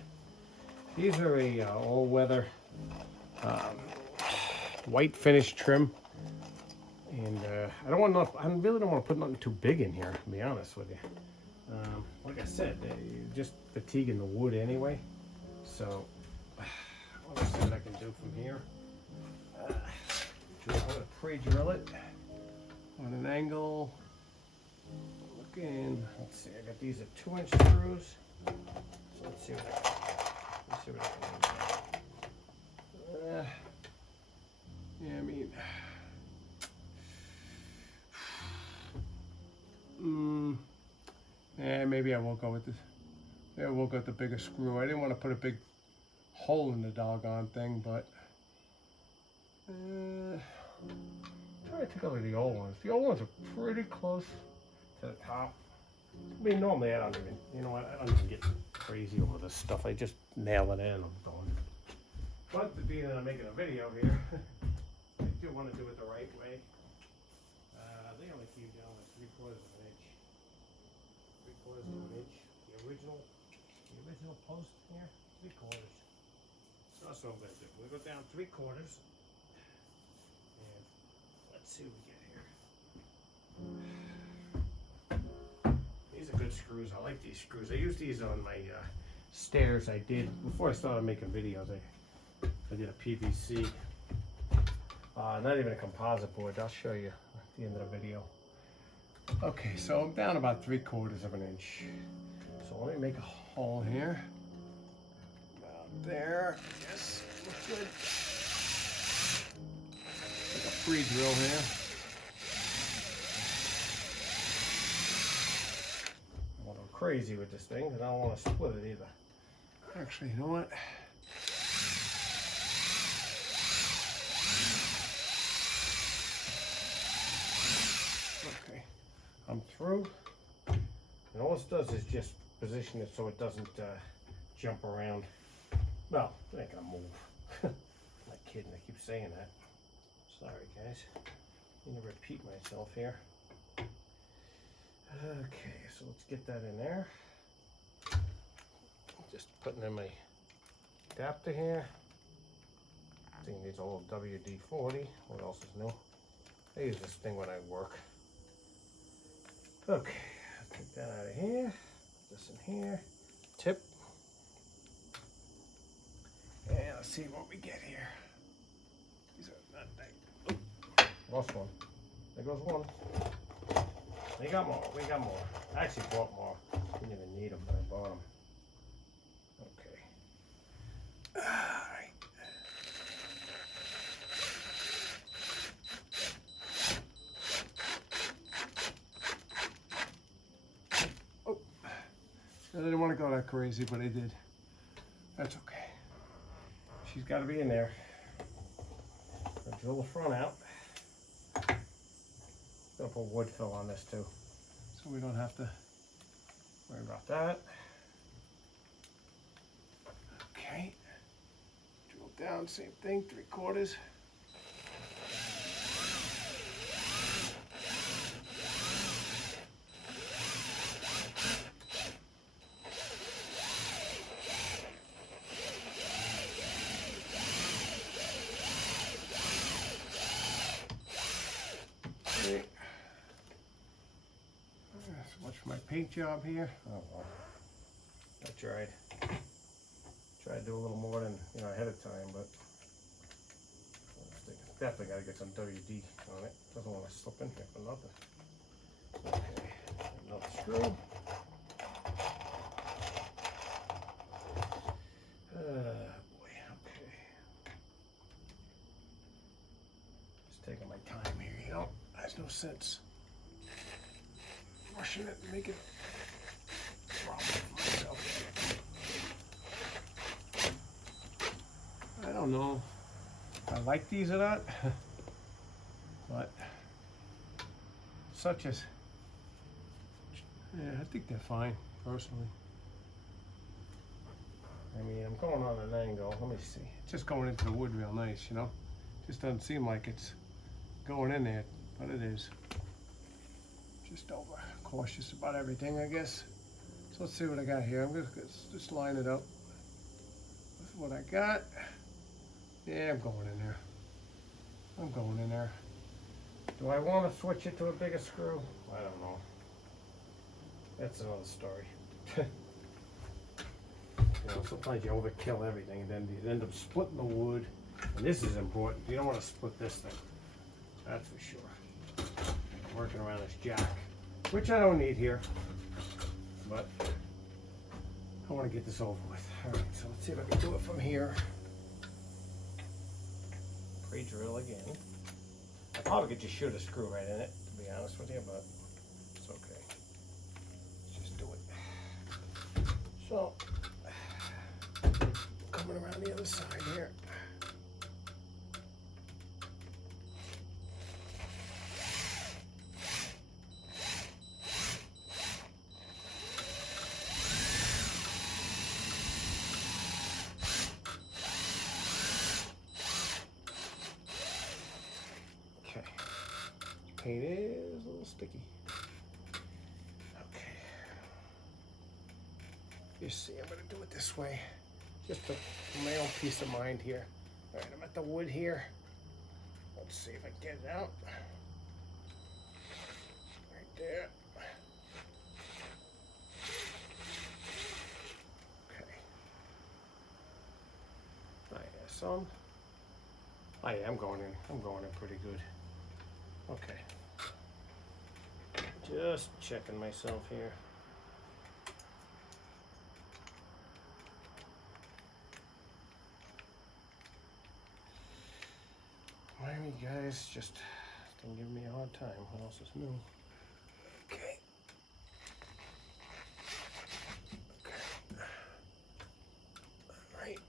These are a all-weather white finish trim. And I really don't want to put nothing too big in here, to be honest with you. Like I said, just fatiguing the wood anyway. So, let's see what I can do from here. I'm going to pre-drill it on an angle. Looking, let's see, I got these at 2-inch screws. So let's see what I can do. Yeah, I mean, yeah, maybe I will go with this. Yeah, we'll go with the bigger screw. I didn't want to put a big hole in the doggone thing, but try to take a look at the old ones. The old ones are pretty close to the top. I mean, normally I don't even, you know what, I don't even get crazy over this stuff. I just nail it in, I'm going. But being that I'm making a video here, I do want to do it the right way. They only came down like 3/4 of an inch. 3/4 of an inch. The original post here, 3/4. So that's what I'm going to do. We'll go down 3/4. And let's see what we get here. These are good screws. I like these screws. I use these on my stairs. I did, before I started making videos, I did a PVC. Not even a composite board. I'll show you at the end of the video. Okay, so I'm down about 3/4 of an inch. So let me make a hole here. About there. Yes, looks good. Like a pre-drill here. I won't go crazy with this thing, because I don't want to split it either. Actually, you know what? Okay, I'm through. And all this does is just position it so it doesn't jump around. Well, it ain't gonna move. I'm not kidding, I keep saying that. Sorry guys. I'm gonna repeat myself here. Okay, so let's get that in there. Just putting in my adapter here. I think it needs a little WD-40. What else is new? I use this thing when I work. Okay, take that out of here. Put this in here. Tip. And let's see what we get here. These are not big. Oh, lost one. There goes one. We got more. We got more. I actually bought more. Didn't even need them, but I bought them. Okay. Alright. I didn't want to go that crazy, but I did. That's okay. She's got to be in there. I'll drill the front out. Gonna put wood fill on this too, So we don't have to. worry about that. Okay. Drill down, same thing, 3/4. Okay. So much for my paint job here. Oh well. I tried. Tried to do a little more than ahead of time, but definitely got to get some WD on it. Doesn't want to slip in here for nothing. Okay, another screw. Boy, okay. Just taking my time here, you know. There's no sense rushing it and making a problem for myself. I don't know if I like these or not, but such as, yeah, I think they're fine, personally. I mean, I'm going on an angle. Let me see. It's just going into the wood real nice, you know? Just doesn't seem like it's going in there, but it is. Just over cautious about everything, I guess. So let's see what I got here. I'm just line it up with what I got. Yeah, I'm going in there. I'm going in there. Do I want to switch it to a bigger screw? I don't know. That's another story. Sometimes you overkill everything and then you end up splitting the wood. And this is important. You don't want to split this thing. That's for sure. I'm working around this jack, which I don't need here. But I want to get this over with. All right, so let's see if I can do it from here. Pre-drill again. I probably could just shoot a screw right in it, to be honest with you, but it's okay. Let's just do it. So, coming around the other side here. Okay. Paint is a little sticky. Okay. You see, I'm gonna do it this way. Just for my own peace of mind here. All right, I'm at the wood here. Let's see if I can get it out. Right there. Okay. I have some. I am going in. I'm going in pretty good. Okay. Just checking myself here. Why are you guys just don't give me a hard time? What else is new? Okay. Okay. All right.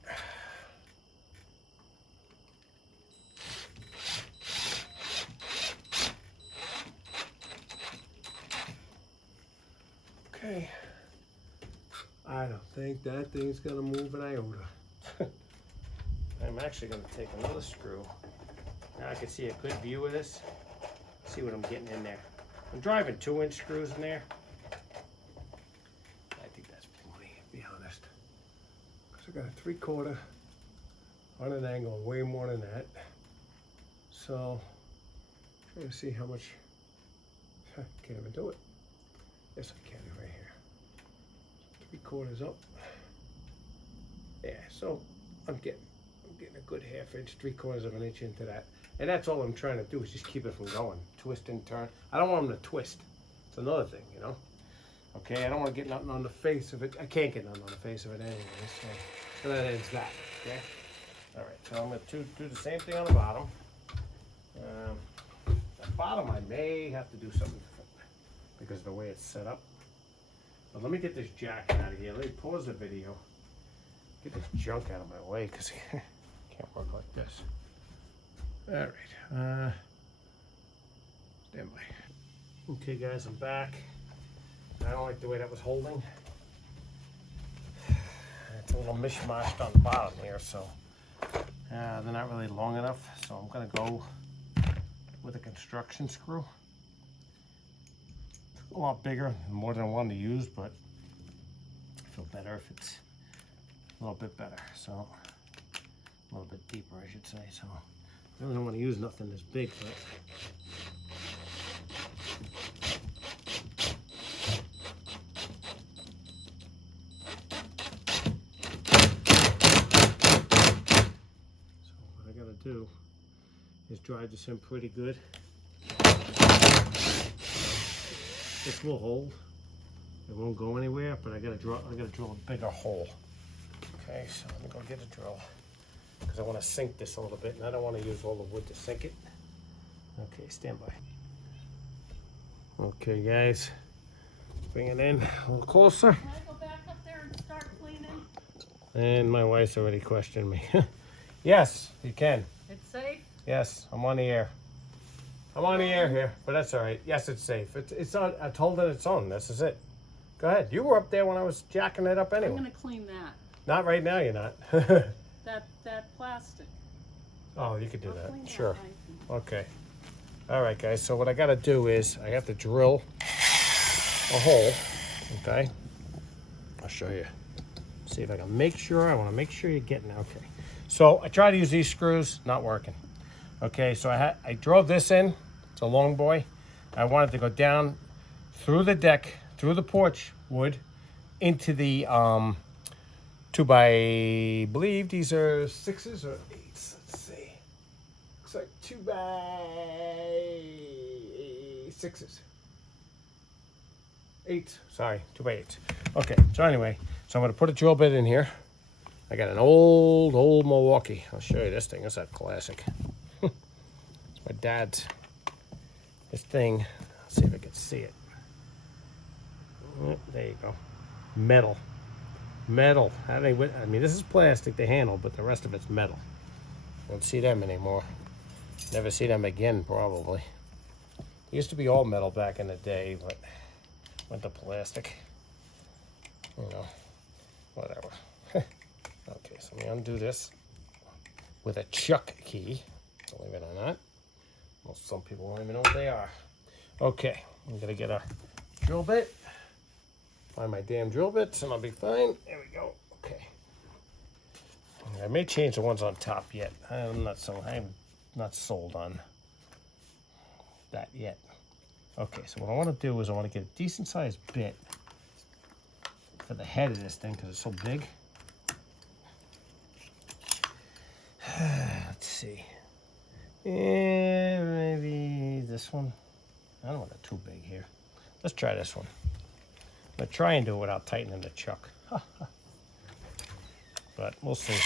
Okay. I don't think that thing's gonna move an iota. I'm actually gonna take another screw. Now I can see a good view of this. See what I'm getting in there. I'm driving 2-inch screws in there. I think that's plenty, to be honest. Because I got a 3/4 on an angle, way more than that. So, I'm trying to see how much. Can't even do it. Yes, I can right here. 3/4 up. Yeah, so I'm getting a good 1/2 inch, 3/4 of an inch into that. And that's all I'm trying to do is just keep it from going. Twist and turn. I don't want them to twist. It's another thing, you know? Okay, I don't want to get nothing on the face of it. I can't get nothing on the face of it anyway, so that ends that, okay? All right, so I'm going to do the same thing on the bottom. The bottom I may have to do something different because of the way it's set up. But let me get this jacket out of here. Let me pause the video. Get this junk out of my way because it can't work like this. All right. Stand by. Okay, guys, I'm back. I don't like the way that was holding. It's a little mishmashed on the bottom here, so they're not really long enough. So I'm gonna go with a construction screw. It's a lot bigger, more than one to use, but I feel better if it's a little bit better. So a little bit deeper, I should say. So I really don't want to use nothing this big, but do is drive this in pretty good. This will hold. It won't go anywhere, but I gotta drill a bigger hole. Okay, so let me go get a drill because I want to sink this a little bit, and I don't want to use all the wood to sink it. Okay, stand by. Okay, guys, bring it in a little closer. Can I go back up there and start cleaning? And my wife's already questioned me. Yes, you can. It's safe? Yes, I'm on the air. I'm on the air here, but that's all right. Yes, it's safe. It's on. I told it it's on. This is it. Go ahead. You were up there when I was jacking it up anyway. I'm gonna clean that. Not right now, you're not. That plastic. Oh, you could do I'll that. clean Sure. that Okay. All right, guys. So what I got to do is I have to drill a hole. Okay. I'll show you. See if I can make sure. I want to make sure you're getting okay. So I tried to use these screws, not working. Okay, so I drove this in. It's a long boy. I wanted to go down through the deck, through the porch wood, into the 2 by, I believe these are 6s or 8s. Let's see. Looks like 2 by 6s. 8. Sorry, 2 by 8. Okay, so anyway, so I'm gonna put a drill bit in here. I got an old Milwaukee. I'll show you this thing. It's that classic. It's my dad's. This thing. Let's see if I can see it. There you go. Metal. Metal. How they? I mean, this is plastic, the handle, but the rest of it's metal. Don't see them anymore. Never see them again, probably. They used to be all metal back in the day, but went to plastic. You know, whatever. Okay, so let me undo this with a chuck key, believe it or not. Well, some people won't even know what they are. Okay, I'm gonna get a drill bit, find my damn drill bits, and I'll be fine. There we go. Okay. I may change the ones on top yet. I'm not sold on that yet. Okay, so what I want to do is I want to get a decent sized bit for the head of this thing because it's so big. Let's see. Yeah, maybe this one. I don't want it too big here. Let's try this one. I'm gonna try and do it without tightening the chuck. But we'll see.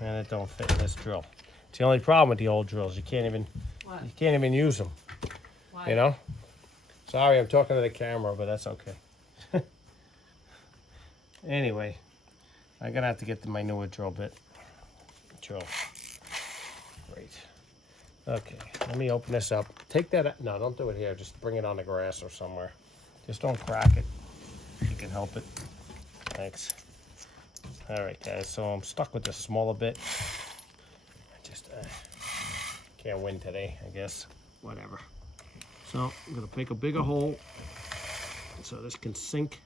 And it don't fit in this drill. It's the only problem with the old drills. You can't even use them. Why? You know? Sorry, I'm talking to the camera, but that's okay. Anyway, I'm gonna have to get my newer drill bit. Drill. Great. Okay, let me open this up. Take that. No, don't do it here. Just bring it on the grass or somewhere. Just don't crack it. You can help it. Thanks. All right, guys. So I'm stuck with this smaller bit. I just can't win today, I guess. Whatever. So I'm gonna make a bigger hole so this can sink.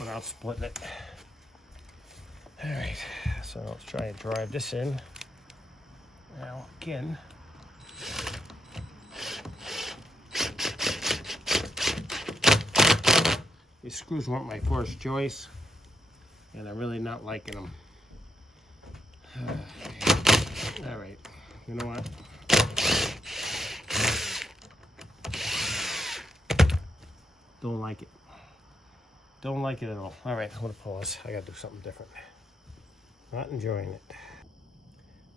Without splitting it. All right, so let's try and drive this in. Now again. These screws weren't my first choice, and I'm really not liking them. All right, you know what? Don't like it. Don't like it at all. All right, I'm gonna pause. I gotta do something different. Not enjoying it.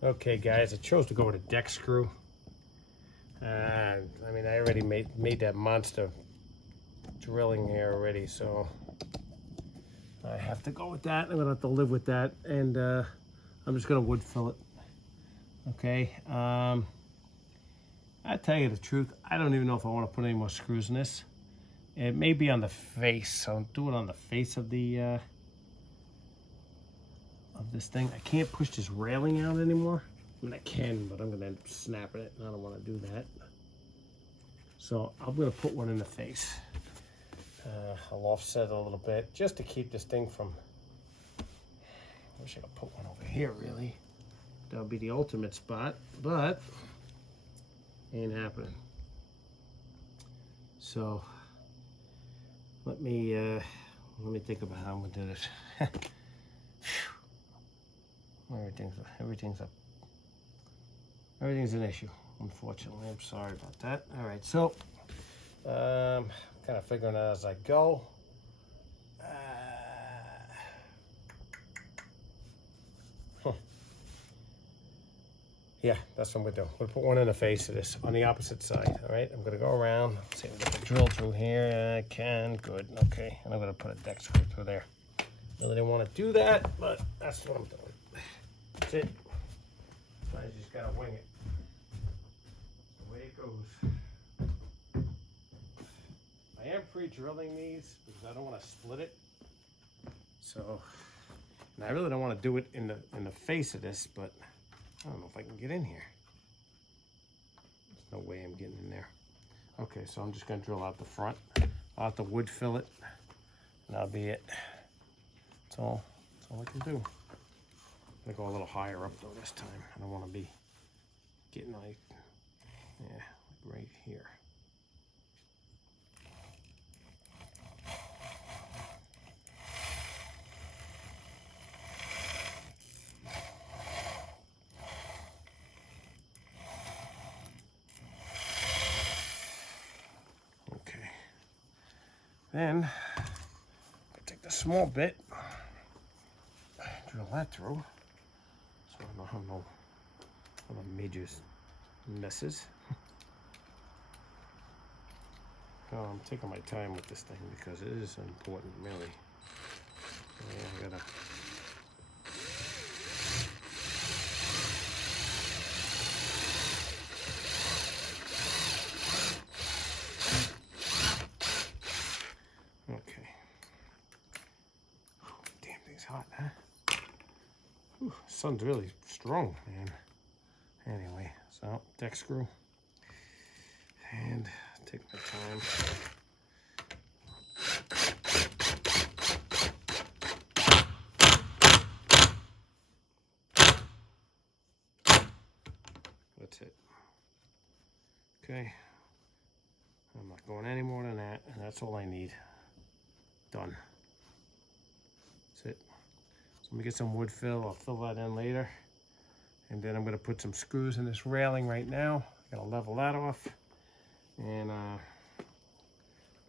Okay, guys, I chose to go with a deck screw. I mean, I already made that monster drilling here already, so I have to go with that. I'm gonna have to live with that, and I'm just gonna wood fill it. Okay. I tell you the truth, I don't even know if I want to put any more screws in this. It may be on the face, so I'll do it on the face of the of this thing. I can't push this railing out anymore. I mean, I can, but I'm gonna end up snapping it, and I don't want to do that. So I'm gonna put one in the face. I'll offset it a little bit just to keep this thing from. I wish I could put one over here. Really, that would be the ultimate spot, but ain't happening. So let me think about how I'm gonna do this. Everything's an issue, unfortunately. I'm sorry about that. All right, so kind of figuring it out as I go. Yeah, that's what I'm gonna do. I'm gonna put one in the face of this on the opposite side. All right, I'm gonna go around. Let's see if I can get the drill through here. I can. Good. Okay, and I'm gonna put a deck screw through there. Really didn't want to do that, but that's what I'm doing. That's it. I just gotta wing it. The way it goes. I am pre-drilling these because I don't want to split it. So, and I really don't want to do it in the face of this, but I don't know if I can get in here. There's no way I'm getting in there. Okay, so I'm just gonna drill out the front. I'll have to wood fill it, and that'll be it. That's all I can do. I'm gonna go a little higher up though this time. I don't want to be getting like, yeah, right here. Okay. Then I take the small bit, drill that through, so I don't have no major messes. I'm taking my time with this thing because it is important, really. Yeah, I gotta. Okay. Damn thing's hot, huh? Whew, sun's really strong, man. Anyway, so deck screw. And take my time. That's it. Okay. I'm not going any more than that, and that's all I need. Done. That's it. So let me get some wood fill. I'll fill that in later. And then I'm going to put some screws in this railing right now. I'm going to level that off. And we'll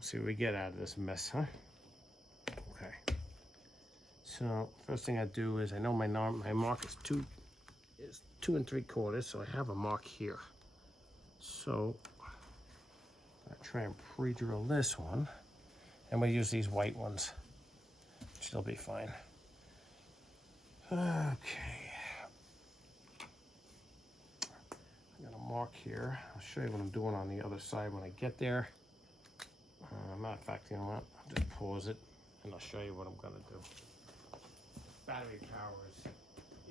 see what we get out of this mess, huh? Okay. So first thing I do is I know my mark is 2 3/4, so I have a mark here. So I try and pre-drill this one, and we'll use these white ones, which will be fine. Okay. I got a mark here. I'll show you what I'm doing on the other side when I get there. Matter of fact, you know what? I'll just pause it and I'll show you what I'm gonna do. Battery power is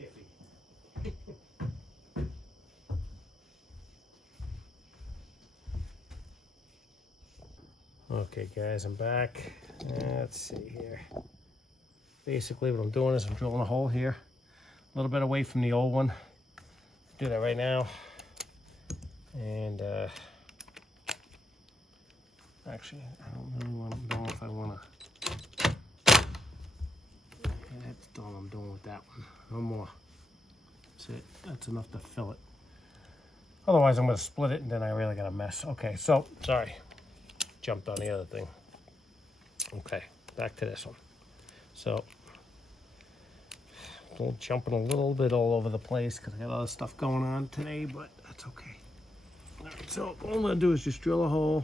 iffy. Okay guys, I'm back. Let's see here. Basically what I'm doing is I'm drilling a hole here, a little bit away from the old one. Do that right now. And actually, I don't really know if I want to. Yeah, that's all I'm doing with that one. No more. That's it. That's enough to fill it. Otherwise, I'm going to split it, and then I really got a mess. Okay, so sorry, jumped on the other thing. Okay, back to this one. So Still jumping a little bit all over the place because I got other stuff going on today, but that's okay. All right, so all I'm gonna do is just drill a hole.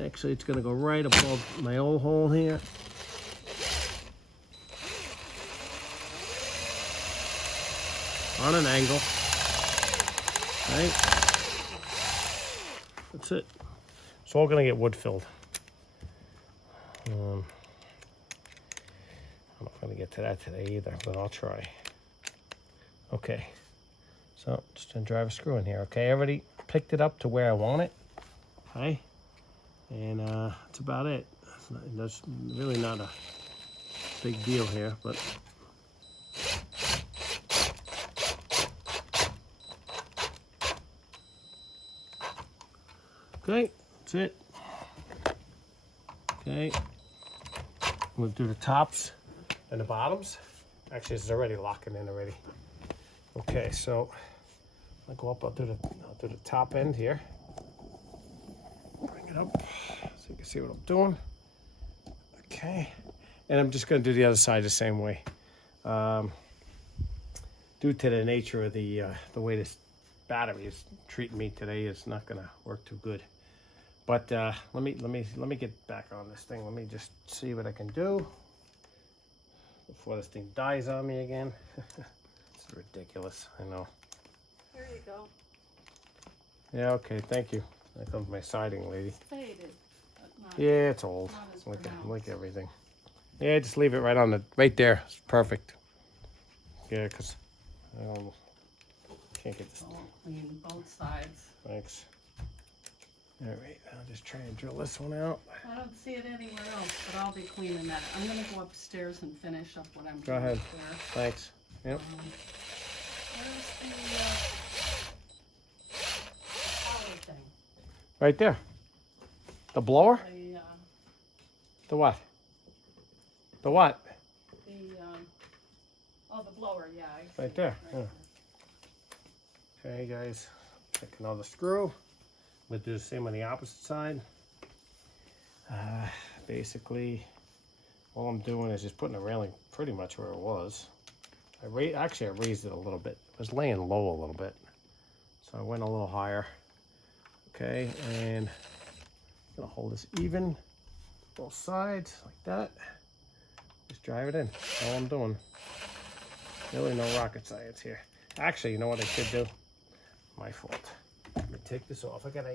Actually, it's gonna go right above my old hole here. On an angle. Right? That's it. It's all gonna get wood filled. I'm not gonna get to that today either, but I'll try. Okay. So just gonna drive a screw in here. Okay, I already picked it up to where I want it. Okay. And that's about it. That's really not a big deal here, but okay, that's it. Okay, we'll do the tops and the bottoms. Actually, it's already locking in already. Okay, so I'll go up. I'll do the top end here. Bring it up so you can see what I'm doing. Okay, and I'm just going to do the other side the same way. Due to the nature of the way this battery is treating me today, it's not going to work too good. But let me get back on this thing. Let me just see what I can do before this thing dies on me again. It's ridiculous, I know. Here you go. Yeah, okay, thank you. There comes my siding lady. Faded, but not. Yeah, it's old, Not as like pronounced. everything. Yeah, just leave it right there. It's perfect. Yeah, because I can't get this. All clean, both sides. Thanks. All right, I'll just try and drill this one out. I don't see it anywhere else, but I'll be cleaning that. I'm gonna go upstairs and finish up what I'm Go doing ahead. there. Thanks. Yep. Where's the power thing? Right there. The blower? The The what? The what? oh, the blower, yeah. I see Right it there. Yeah. Okay, guys. Take another screw. We'll do the same on the opposite side. Basically, all I'm doing is just putting the railing pretty much where it was. Actually, I raised it a little bit. It was laying low a little bit. So I went a little higher. Okay, and I'm gonna hold this even, both sides, like that. Just drive it in, all I'm doing. Really no rocket science here. Actually, you know what I should do? My fault. Let me take this off. I gotta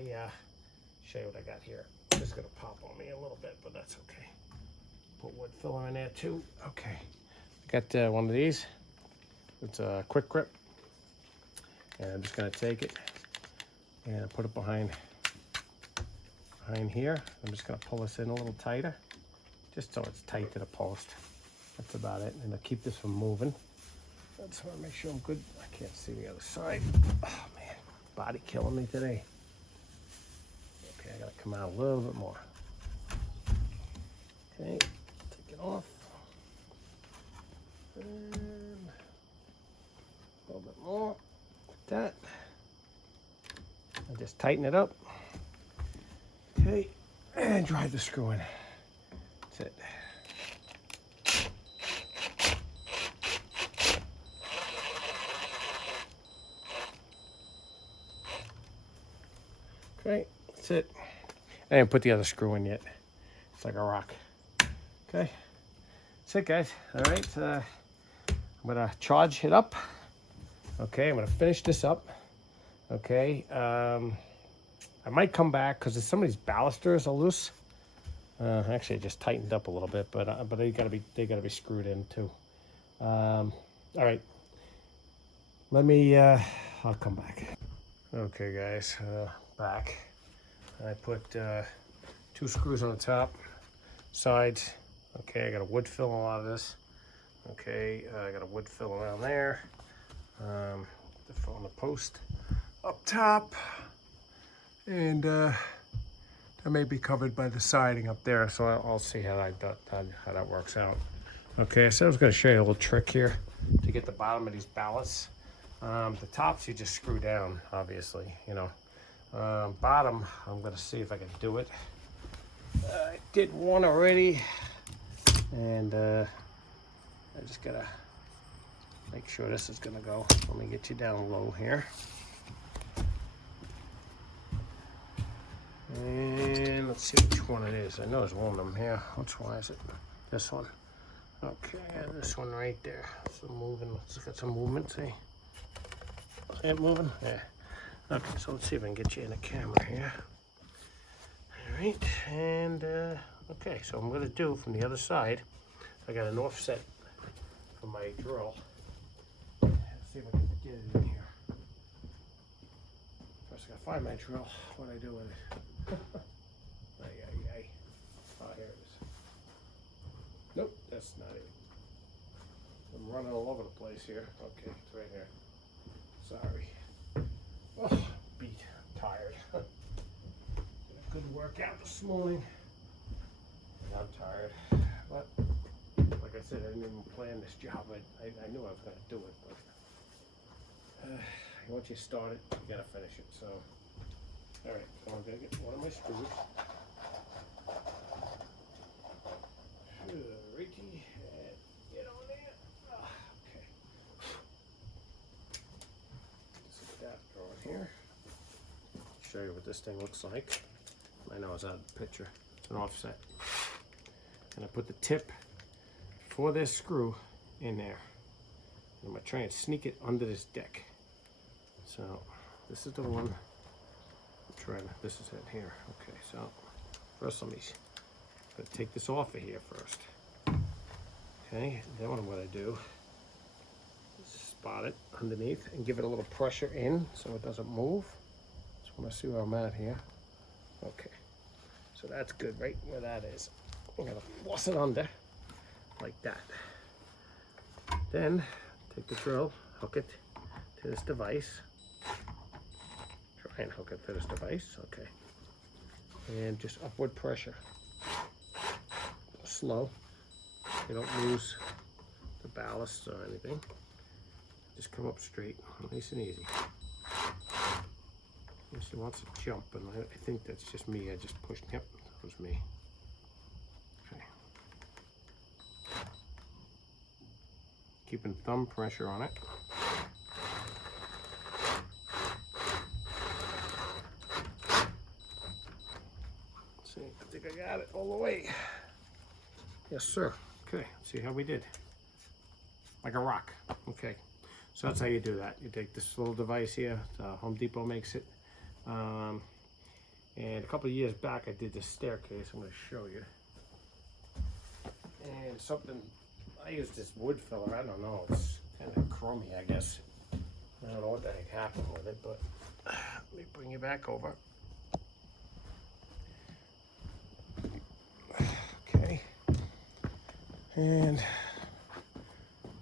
show you what I got here. This is gonna pop on me a little bit, but that's okay. Put wood filler in there too. Okay, I got one of these. It's a quick grip. And I'm just gonna take it and put it behind here. I'm just gonna pull this in a little tighter, just so it's tight to the post. That's about it, and to keep this from moving. I just wanna make sure I'm good. I can't see the other side. Oh man, body killing me today. Okay, I gotta come out a little bit more. Okay, take it off. And a little bit more, like that. And just tighten it up. Okay, and drive the screw in. That's it. Okay, that's it. I didn't put the other screw in yet. It's like a rock. Okay, that's it, guys. All right, I'm gonna charge it up. Okay, I'm gonna finish this up. Okay, I might come back because some of these balusters are loose. Actually, I just tightened up a little bit, but they gotta be screwed in too. All right, let me. I'll come back. Okay, guys, back. I put 2 screws on the top, sides. Okay, I got a wood fill on a lot of this. Okay, I got a wood fill around there. The fill on the post up top, and that may be covered by the siding up there. So I'll see how that works out. Okay, so I was going to show you a little trick here to get the bottom of these ballasts. The tops you just screw down, obviously, you know. Bottom, I'm going to see if I can do it. I did one already, and I just gotta make sure this is gonna go. Let me get you down low here. And let's see which one it is. I know there's one of them here. Which one is it? This one. Okay, this one right there. So moving, it's got some movement, see? See it moving? Yeah. Okay, so let's see if I can get you in the camera here. All right, and okay, so I'm gonna do from the other side, I got an offset for my drill. Let's see if I can get it in here. First I gotta find my drill, what I do with it. Ay. Oh, here it is. Nope, that's not it. I'm running all over the place here. Okay, it's right here. Sorry. Oh, beat, tired. Did a good workout this morning. And I'm tired. But, like I said, I didn't even plan this job. I knew I was going to do it, but once you start it, you got to finish it. So, alright, so I'm going to get one of my screws. Ricky, and get on there. Okay. Just that on here. Show you what this thing looks like. I know it's out of the picture. It's an offset. And I put the tip for this screw in there. I'm gonna try and sneak it under this deck. So this is the one. I'm trying. This is it here. Okay. So first let me. But take this off of here first. Okay, then what I'm going to do is spot it underneath and give it a little pressure in so it doesn't move. Just want to see where I'm at here. Okay, so that's good right where that is. I'm going to force it under like that. Then take the drill, hook it to this device. Try and hook it to this device, okay. And just upward pressure. Slow. You don't lose the ballast or anything. Just come up straight, nice and easy. She wants to jump, and I think that's just me. I just pushed. Yep, that was me. Okay. Keeping thumb pressure on it. Let's see, I think I got it all the way. Yes, sir. Okay, see how we did. Like a rock. Okay, so that's how you do that. You take this little device here. Home Depot makes it. And a couple of years back, I did this staircase. I'm going to show you. And something, I used this wood filler. I don't know. It's kind of crummy, I guess. I don't know what the heck happened with it, but let me bring you back over. Okay. And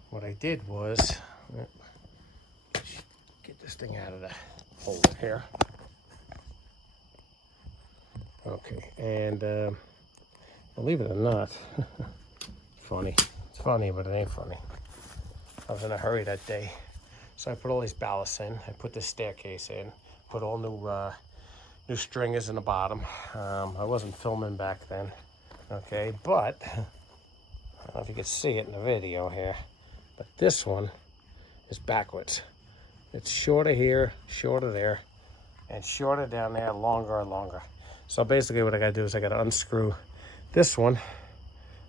what I did was get this thing out of the hole here. Okay, and believe it or not, funny. It's funny, but it ain't funny. I was in a hurry that day, so I put all these ballasts in. I put this staircase in, put all new stringers in the bottom. I wasn't filming back then, okay, but I don't know if you can see it in the video here, but this one is backwards. It's shorter here, shorter there, and shorter down there, longer and longer. So basically what I gotta do is I gotta unscrew this one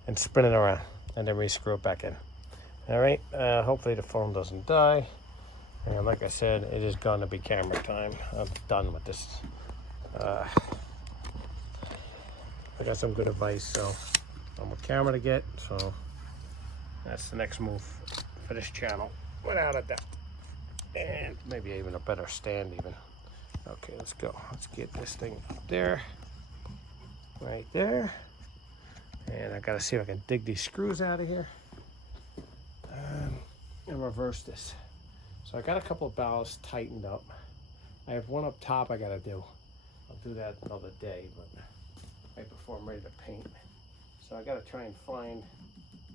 and spin it around and then re-screw it back in. All right, hopefully the phone doesn't die. And like I said, it is gonna be camera time. I'm done with this. I got some good advice, so I'm a camera to get, so that's the next move for this channel, without a doubt. And maybe even a better stand even. Okay, let's go. Let's get this thing up there, right there. And I gotta see if I can dig these screws out of here and reverse this. So I got a couple of ballasts tightened up. I have one up top I gotta do. I'll do that another day, but right before I'm ready to paint. So I gotta try and find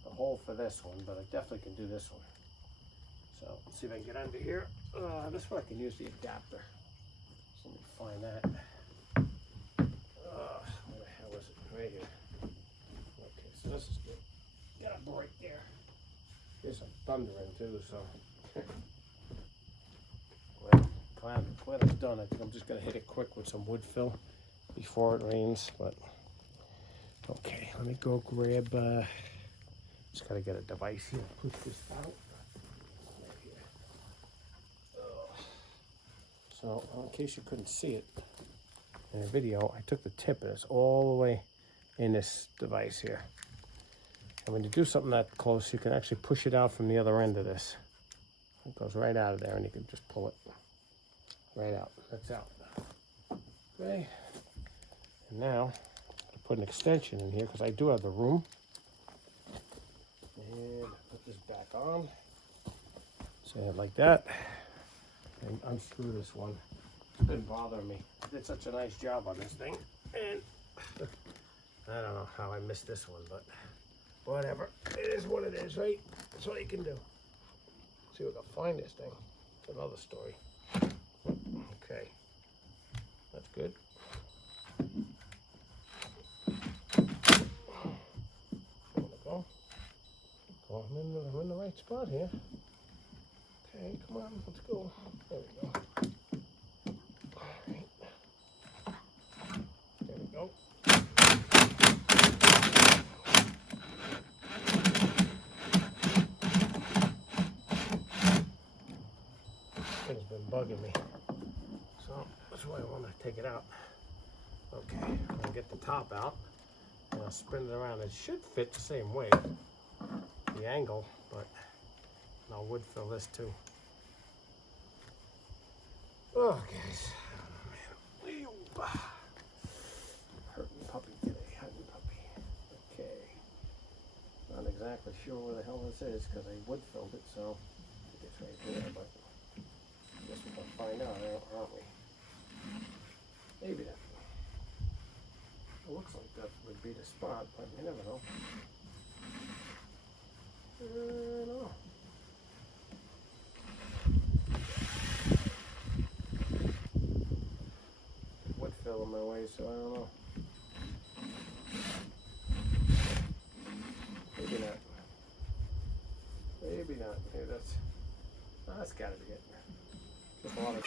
the hole for this one, but I definitely can do this one. So let's see if I can get under here. This one I can use the adapter. So let me find that. Where the hell is it? Right here. Okay, so this is good. Got a break there. There's some thunder in too, so. Well, glad I'm done. I think I'm just gonna hit it quick with some wood fill before it rains, but okay, let me go grab, just gotta get a device here, push this out. Right here. So, in case you couldn't see it in the video, I took the tip and it's all the way in this device here. And when you do something that close, you can actually push it out from the other end of this. It goes right out of there and you can just pull it right out. That's out. Okay. And now, I put an extension in here because I do have the room. And put this back on. Say it like that. And unscrew this one. It's been bothering me. I did such a nice job on this thing. And I don't know how I missed this one, but whatever. It is what it is, right? That's all you can do. See if we can find this thing. It's another story. Okay. That's good. There we go. Oh, I'm in the right spot here. Okay, come on, let's go. There we go. All right. There we go. Thing's been bugging me. So that's why I want to take it out. Okay, I'm gonna get the top out and I'll spin it around. It should fit the same way, the angle, but I'll wood fill this too. Oh, guys. Oh, man. Hurting puppy today, hurting puppy. Okay. Not exactly sure where the hell this is because I wood filled it, so it's right there, but I guess we're going to find out, aren't we? Maybe that. It looks like that would be the spot, but you never know. I don't know. Wood fill in my way, so I don't know. Maybe not. Maybe not. Maybe that's gotta be it. Just a lot of.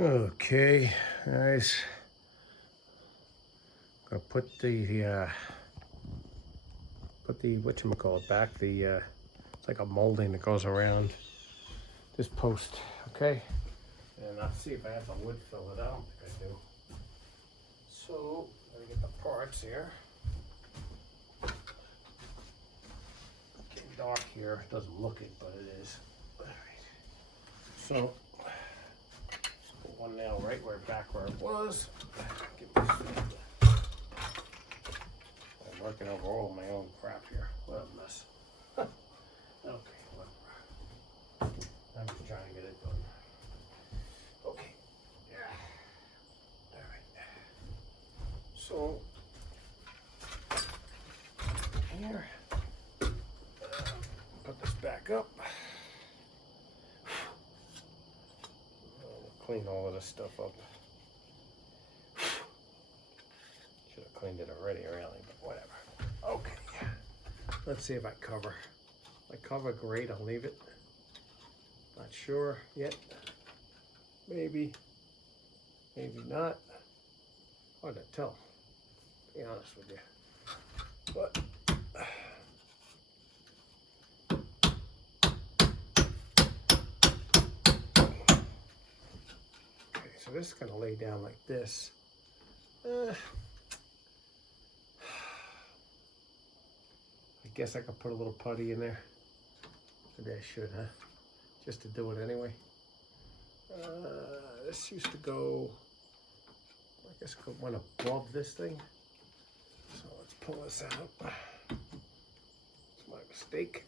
Okay, guys. Gonna put the whatchamacallit back. It's like a molding that goes around this post. Okay, and I'll see if I have to wood fill it out. I think I do. So let me get the parts here. It's getting dark here. It doesn't look it, but it is. All right. So. One nail right back where it was. I'm working over all my own crap here. What a mess. Okay, whatever. I'm just trying to get it done. Okay. Yeah. All right. So here, put this back up. clean all of this stuff up. Should have cleaned it already, really, but whatever. Okay. Let's see if I cover. If I cover, great, I'll leave it. Not sure yet. Maybe. Maybe not. Hard to tell, to be honest with you. But okay, so this is gonna lay down like this. I guess I could put a little putty in there. Maybe I should, huh? Just to do it anyway. This used to go, I guess it went above this thing. So let's pull this out. It's my mistake.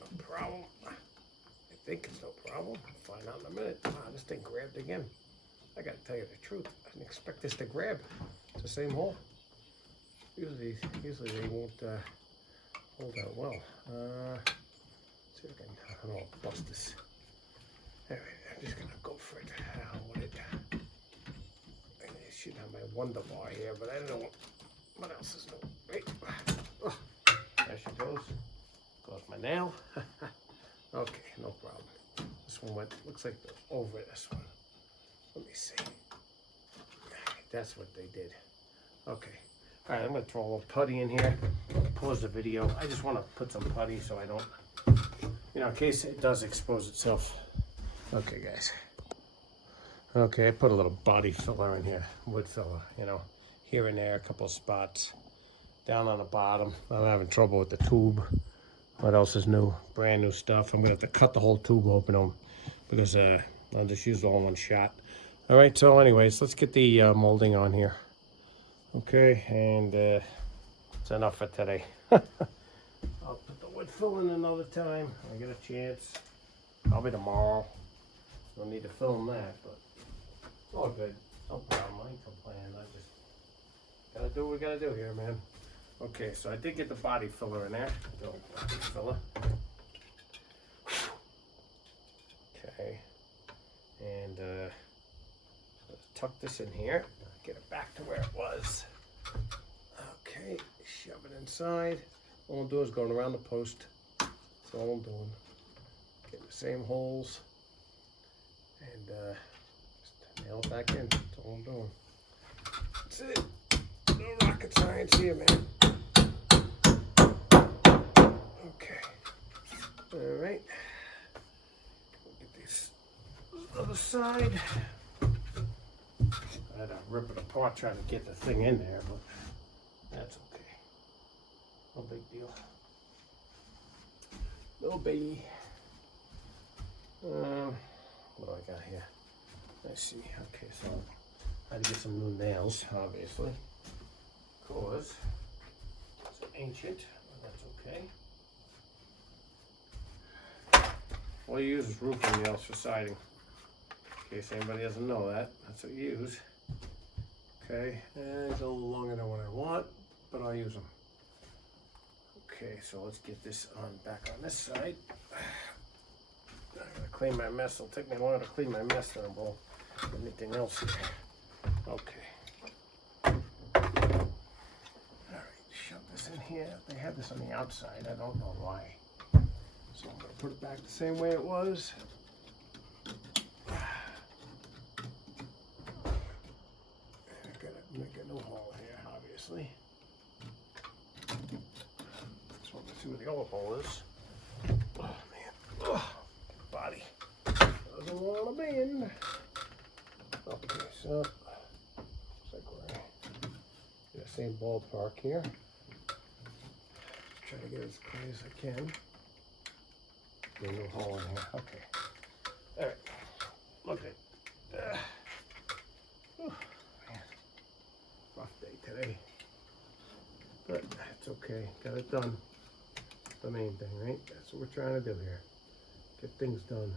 No problem. I think it's no problem. We'll find out in a minute. This thing grabbed again. I gotta tell you the truth. I didn't expect this to grab. It's the same hole. Usually they won't hold out well. Let's see if I can, I don't know, bust this. Anyway, I'm just gonna go for it. What it? I should have my wonder bar here, but I don't know what else is new. Wait. Oh, there she goes. Goes my nail. Okay, no problem. This one went, looks like over this one. Let me see. That's what they did. Okay. All right, I'm gonna throw a little putty in here. Pause the video. I just want to put some putty so I don't, in case it does expose itself. Okay, guys. Okay, I put a little body filler in here, wood filler, here and there, a couple of spots. Down on the bottom, I'm having trouble with the tube. What else is new? Brand new stuff. I'm gonna have to cut the whole tube open because I'll just use it all in one shot. All right, so anyways, let's get the molding on here. Okay, and it's enough for today. I'll put the wood fill in another time. I get a chance. Probably tomorrow. Don't need to film that, but it's all good. No problem. I ain't complaining. I just gotta do what we gotta do here, man. Okay, so I did get the body filler in there. The body filler. Okay, and let's tuck this in here. Get it back to where it was. Okay, shove it inside. All I'm doing is going around the post. That's all I'm doing. Getting the same holes. And just nail it back in. That's all I'm doing. That's it. No rocket science here, man. Okay. All right. We'll get this other side. I had to rip it apart trying to get the thing in there, but that's okay. No big deal. No biggie. What do I got here? Let's see. Okay, so I had to get some new nails, obviously. Because it's ancient, but that's okay. All you use is roofing nails for siding. In case anybody doesn't know that, that's what you use. Okay, and it's a little longer than what I want, but I'll use them. Okay, so let's get this on back on this side. I'm gonna clean my mess. It'll take me longer to clean my mess than it will anything else here. Okay. Alright, shove this in here. They had this on the outside. I don't know why. So I'm gonna put it back the same way it was. I gotta make a new hole here, obviously. Just want to see where the old hole is. Oh man. Oh. Body doesn't want to bend. Okay, so looks like we're in the same ballpark here. Try to get as clean as I can. Get a little hole in here. Okay. All right. Look at it. Man. Rough day today. But it's okay. Got it done. The main thing, right? That's what we're trying to do here. Get things done.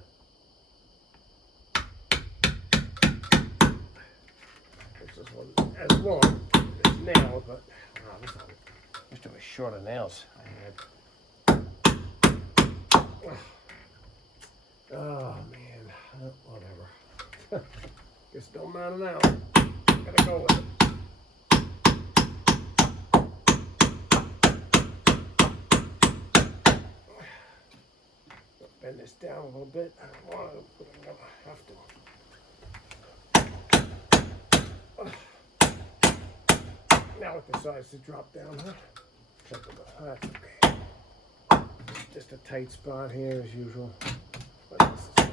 This one as long as nails, but this one, I wish there was shorter nails I had. Oh man, whatever. Just don't mount it out. Gotta go with it. Bend this down a little bit. I don't want to, but I'm gonna have to. Now it decides to drop down, huh? That's okay. Just a tight spot here as usual. But this is good.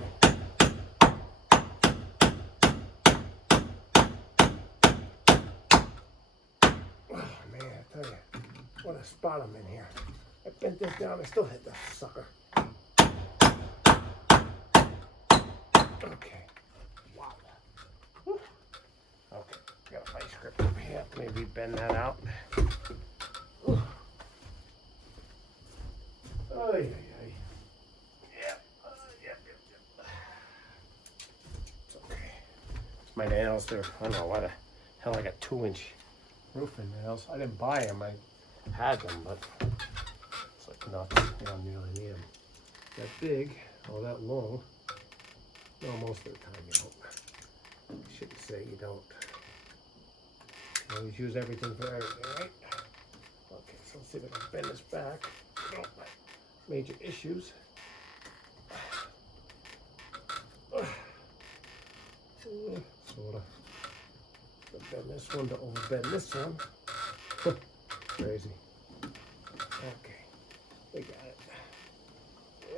Oh man, I tell you, what a spot I'm in here. I bent this down, I still hit the sucker. Okay. Wow. Whew. Okay, got a vice grip over here. Maybe bend that out. Whew. Oh, yeah. Yep. It's okay. My nails, I don't know why the hell I got 2-inch roofing nails. I didn't buy them, I had them, but it's like nuts. You don't really need them that big or that long. No, most of the time you don't. I shouldn't say you don't. You always use everything for everything, right? Okay, so let's see if I can bend this back. Oh, my major issues. Sort of. Bend this one to overbend this one. Crazy. Okay, we got it.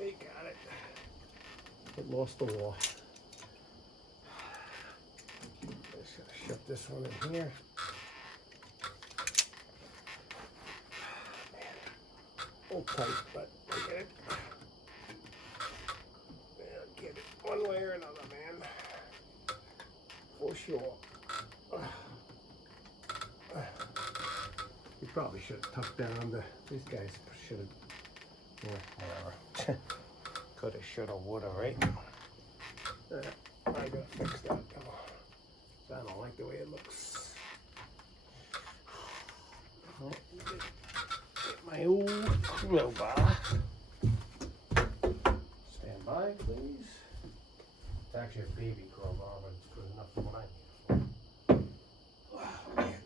We got it. It lost the war. Just gonna shove this one in here. Man, a little tight, but I get it. I'll get it one way or another, man. For sure. You probably should have tucked down these guys should have, whatever. Coulda, shoulda, woulda, right? I gotta fix that though. I don't like the way it looks. Oh, get my old crowbar. Stand by, please. It's actually a baby crowbar, but it's good enough for what I need. Oh, man.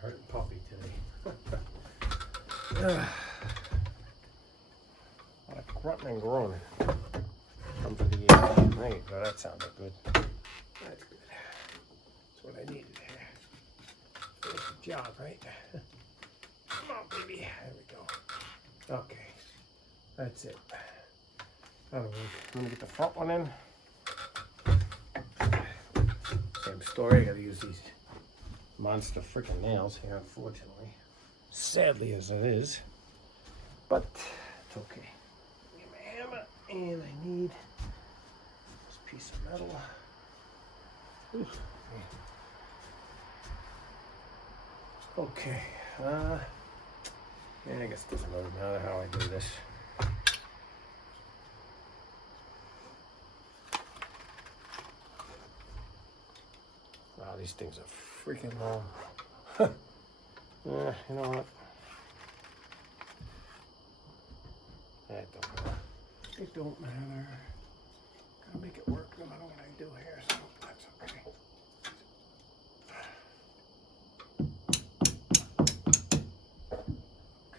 Hurting puppy today. A lot of grunting and groaning. Come to the there you go, that sounded good. That's good. That's what I needed here. Finish the job, right? Come on, baby. There we go. Okay. That's it. That'll work. I'm gonna get the front one in. Same story, I gotta use these monster freaking nails here, unfortunately. Sadly as it is. But it's okay. Get my hammer, and I need this piece of metal. Oof. Okay. Yeah, I guess it doesn't really matter how I do this. Wow, these things are freaking long. Yeah, you know what? That don't matter. It don't matter. Gotta make it work no matter what I do here, so that's okay.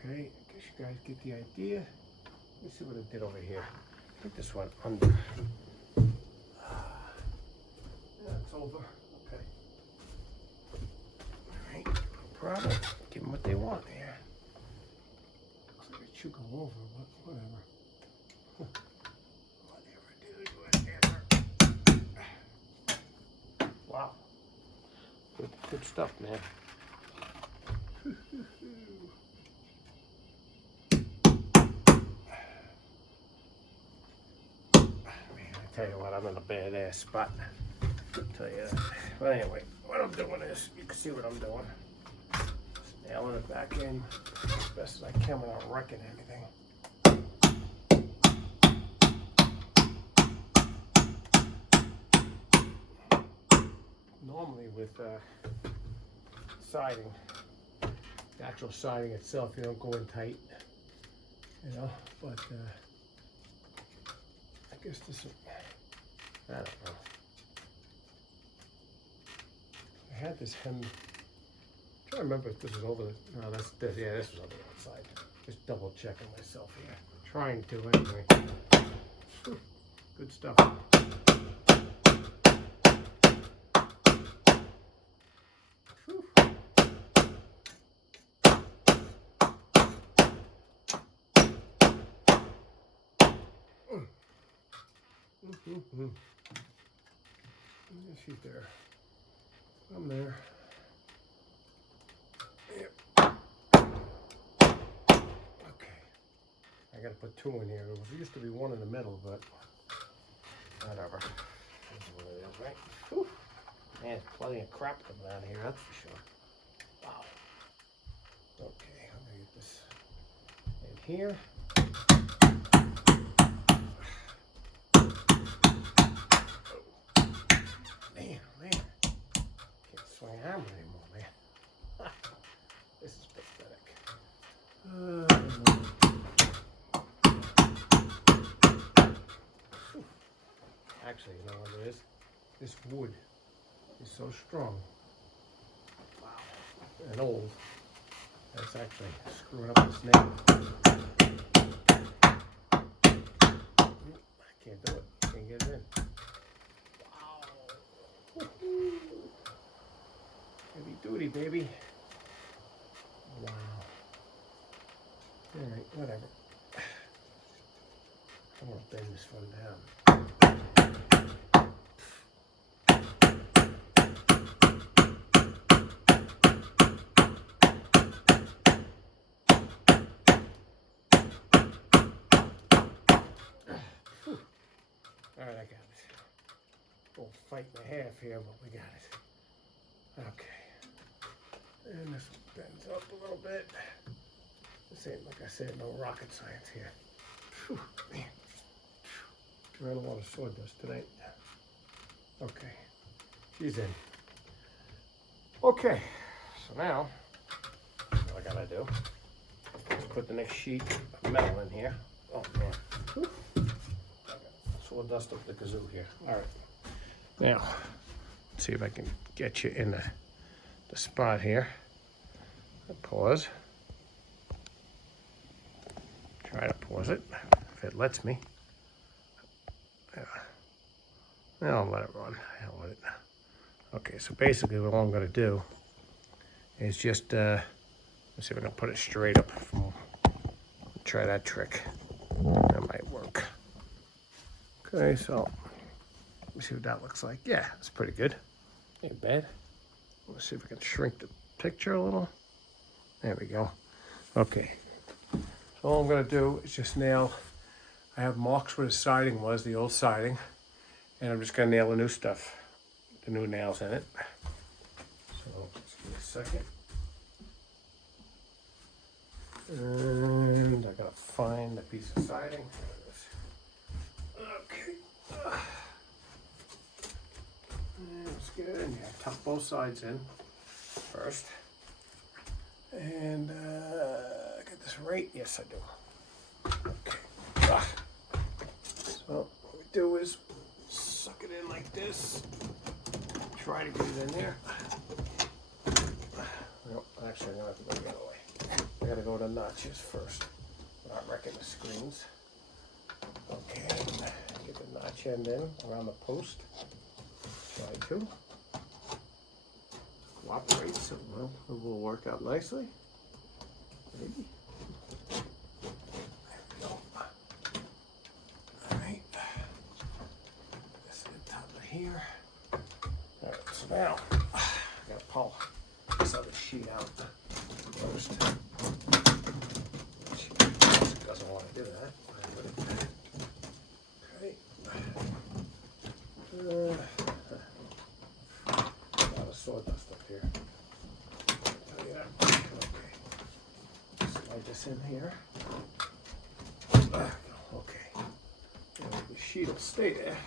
Okay, I guess you guys get the idea. Let me see what I did over here. I think this went under. Yeah, it's over. Okay. Alright, no problem. Give them what they want here. Looks like it should go over, but whatever. Whatever, dude, whatever. Wow. Good stuff, man. Man, I tell you what, I'm in a badass spot. I'll tell you that. But anyway, what I'm doing is, you can see what I'm doing. Just nailing it back in as best as I can without wrecking anything. Normally with siding, the actual siding itself, you don't go in tight, you know, but I guess this I don't know. I had this hem. I'm trying to remember if this was over the. No, that's this. Yeah, this was on the outside. Just double checking myself here. Trying to anyway. Whew, good stuff. Whew. She's there. I'm there. Yep. Okay. I gotta put 2 in here. There used to be 1 in the middle, but whatever. That's what it is, right? Whew. Man, plenty of crap coming out of here, that's for sure. Wow. Okay, I'm gonna get this in here. Man, can't swing a hammer anymore, man. This is pathetic. Actually, you know what it is? This wood is so strong. Wow. And old. That's actually screwing up this nail. I can't do it. Can't get it in. Heavy duty, baby. Wow. Alright, whatever. I'm gonna bend this one down. Alright, I got it. We'll fight and a half here, but we got it. Okay. And this bends up a little bit. This ain't, like I said, no rocket science here. Whew, man. We're in a lot of sawdust tonight. Okay. She's in. Okay. So now, what I gotta do is put the next sheet of metal in here. Oh, man. Whew. Sawdust up the kazoo here. All right. Now, let's see if I can get you in the spot here. Pause. Try to pause it, if it lets me. Yeah. I'll let it run. Hell with it. Okay, so basically what I'm going to do is just, let's see if I can put it straight up. Try that trick. That might work. Okay, so let me see what that looks like. Yeah, it's pretty good. Ain't bad. Let's see if we can shrink the picture a little. There we go. Okay. So all I'm going to do is just nail. I have marks where the siding was, the old siding. And I'm just going to nail the new stuff. The new nails in it. So just give me a second. And I got to find a piece of siding. Okay. Let's get it in here. Tuck both sides in first. And get this right. Yes, I do. Okay. So what we do is suck it in like this. Try to get it in there. Nope, actually, I'm gonna have to go the other way. I gotta go to notches first. Not wrecking the screens. Okay. Get the notch end in around the post. Try to. Cooperate, so well, it will work out nicely. Maybe. There we go. Alright. This on top of here. Alright, so now I gotta pull this other sheet out first. She doesn't want to do that. Okay. A lot of sawdust up here. Tell you that. Okay. Slide this in here. Okay. And the sheet will stay there.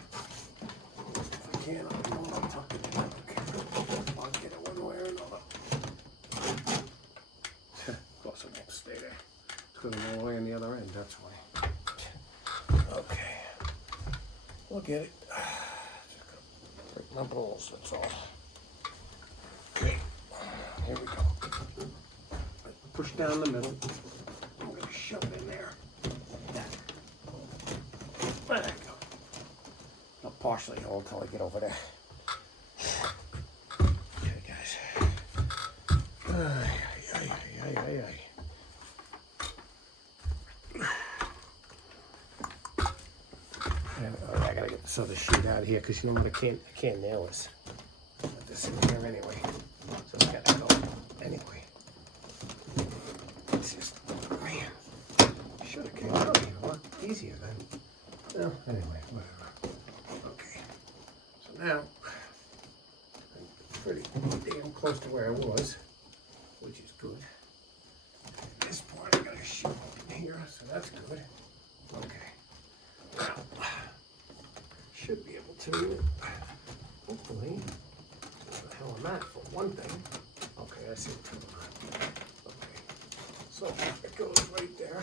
If I can, I'll tuck it in. Okay. I'll get it one way or another. Of course, it won't stay there. It's going to go away on the other end, that's why. Okay. We'll get it. my balls, that's all. Okay, here we go. Push down the middle. I'm gonna shove it in there. There you go. I'll partially hold until I get over there. Okay, guys. Ay. I gotta get this other sheet out of here because you know what, I can't nail this. Put this in here anyway. So it's gotta go anyway. It's just, man, should have came out a lot easier then. Well, anyway, whatever. Okay. So now, I'm pretty damn close to where I was, which is good. At this point, I got a sheet in here, so that's good. Okay. Now, should be able to, hopefully, where the hell I'm at for one thing. Okay, I see what you're doing. Okay, so it goes right there.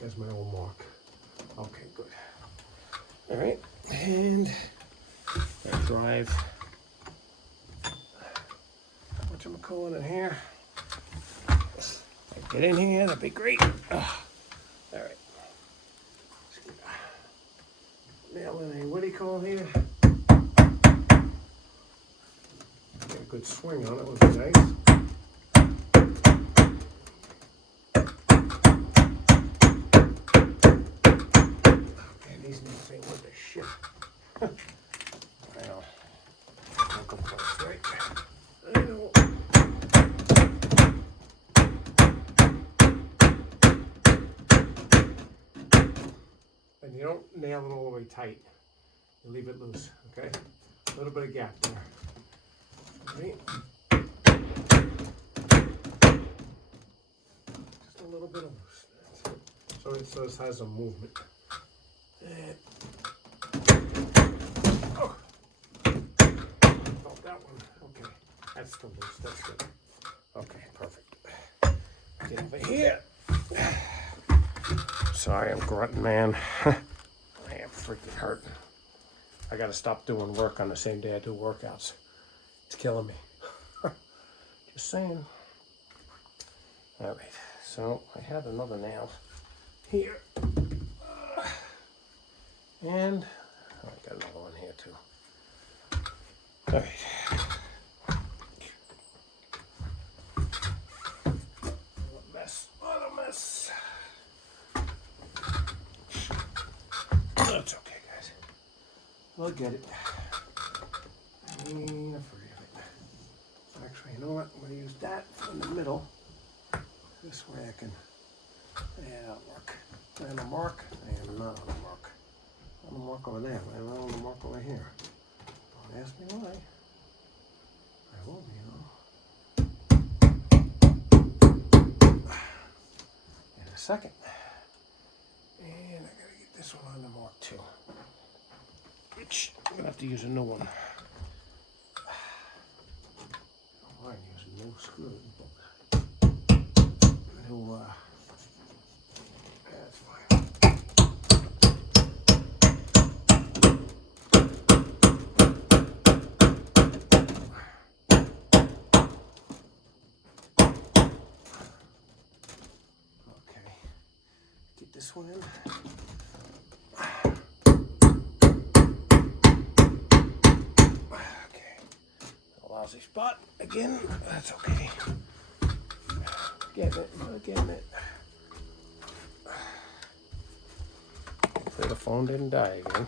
There's my old mark. Okay, good. All right, and I drive. Whatchamacallit in here? Get in here, that'd be great. All right. Nail in a, what do you call here? Get a good swing on it would be nice. Okay, these nails ain't worth a shit. I know. No complaints, right? I know. And you don't nail it all the way tight. You leave it loose, okay? A little bit of gap there. Right? Just a little bit of loose. So this has a movement. And oh, that one. Okay, that's still loose. That's good. Okay, perfect. Get over here. Sorry, I'm grunting, man. I am freaking hurting. I gotta stop doing work on the same day I do workouts. It's killing me. Just saying. All right, so I had another nail here. And I got another one here too. All right. What a mess. That's okay, guys. We'll get it. I'm afraid of it. Actually, you know what? I'm going to use that in the middle. This way I can. Yeah, that'll work. And a mark. I am not on a mark. On the mark over there. I'm not on the mark over here. Don't ask me why. I will be, in a second. And I gotta get this one on the mark too. Which I'm gonna have to use a new one. I don't mind using new screws, but new, that's fine. Okay, get this one in. Lousy spot again. That's okay. Getting it. Hopefully the phone didn't die again.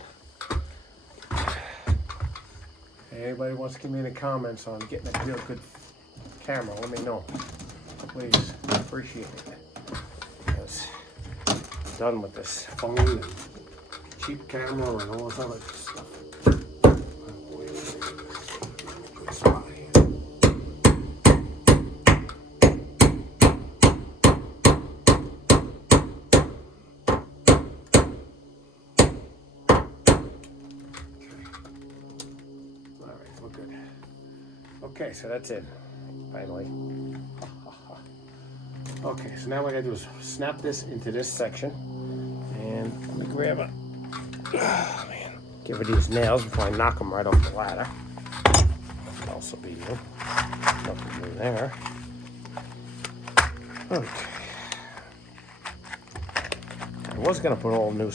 Hey, anybody wants to give me any comments on getting a real good camera, let me know. Please, appreciate it. Because I'm done with this phone and cheap camera and all this other stuff. Okay, so that's it, finally. Okay, so now what I gotta do is snap this into this section. And let me grab a, oh man, Get rid of these nails before I knock them right off the ladder. That'll also be you. Nothing in there. Okay. I was gonna put all new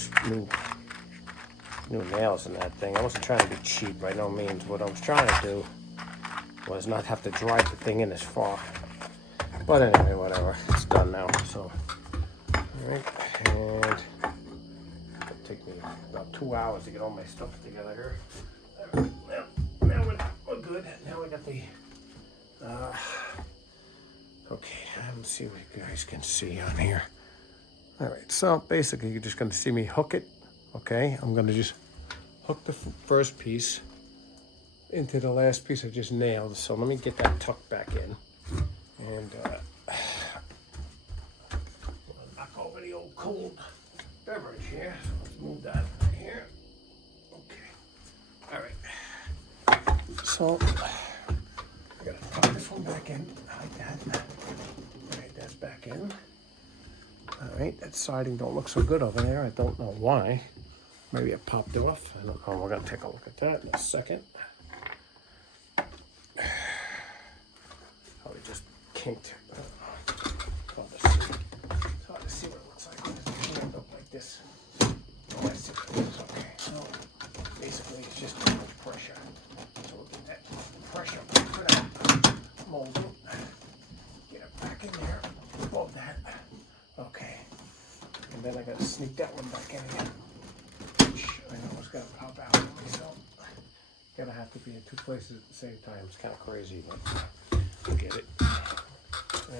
nails in that thing. I wasn't trying to be cheap by no means. What I was trying to do was not have to drive the thing in as far. But anyway, whatever. It's done now. So, all right, and it'll take me about 2 hours to get all my stuff together here. Now we're good. Now we got the. Okay, let's see what you guys can see on here. All right, so basically you're just going to see me hook it. Okay, I'm going to just hook the first piece into the last piece I just nailed. So let me get that tucked back in. And knock over the old cold beverage here. So let's move that here. Okay. All right. So I gotta tuck this one back in like that. All right, that's back in. All right, that siding don't look so good over there. I don't know why. Maybe it popped off. I don't know. We're gonna take a look at that in a second. Probably just kinked. It's hard to see what it looks like when it's lined up like this. Oh, I see what it is. Okay, so basically it's just too much pressure. So we'll get that pressure put out, mold it, get it back in there, above that. Okay, and then I gotta sneak that one back in again. Which I know it's gonna pop out on me, so gonna have to be in two places at the same time. It's kind of crazy, but I'll get it.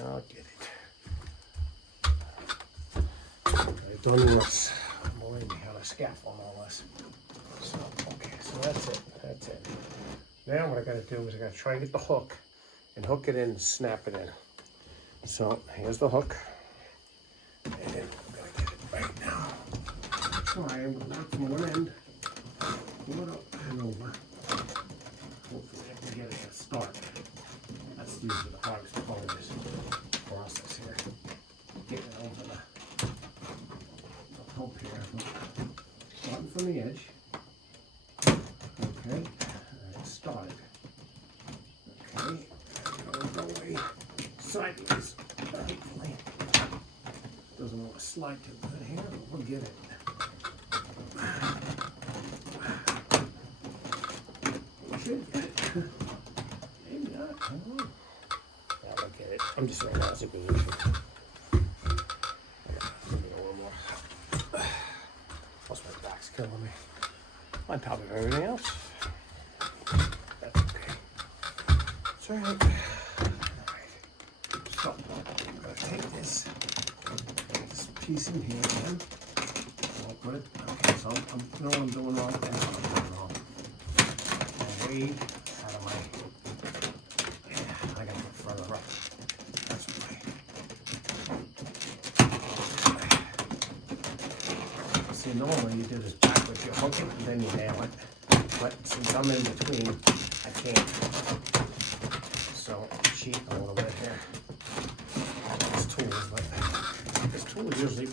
I'll get it. I've done this. I'm already on a scaffold all this. So, okay, so that's it. That's it. Now what I gotta do is I gotta try and get the hook and hook it in and snap it in. So here's the hook. And I'm gonna get it right now. Try and work from one end. Pull it up and over. Hopefully I can get it to start. That's usually the hardest part of this process here. Getting it over the pump here. Starting from the edge. Okay, it started. Okay, go away sideways. Hopefully. Doesn't want to slide too good here, but we'll get it. We should get it. Maybe not. I don't know. Yeah, we'll get it. I'm just right now as a position. Give me a little more. Plus my back's killing me. On top of everything else. That's okay. It's all right. All right. So I'm gonna take this piece in here again. I'll put it. Okay, so I know what I'm doing wrong. That's what I'm doing wrong. Way out of my. Yeah, I gotta get further up. That's right. See, normally you do this backwards. You hook it and then you nail it. But since I'm in between, I can't. So I'm cheating a little bit here. This tool, but this tool is usually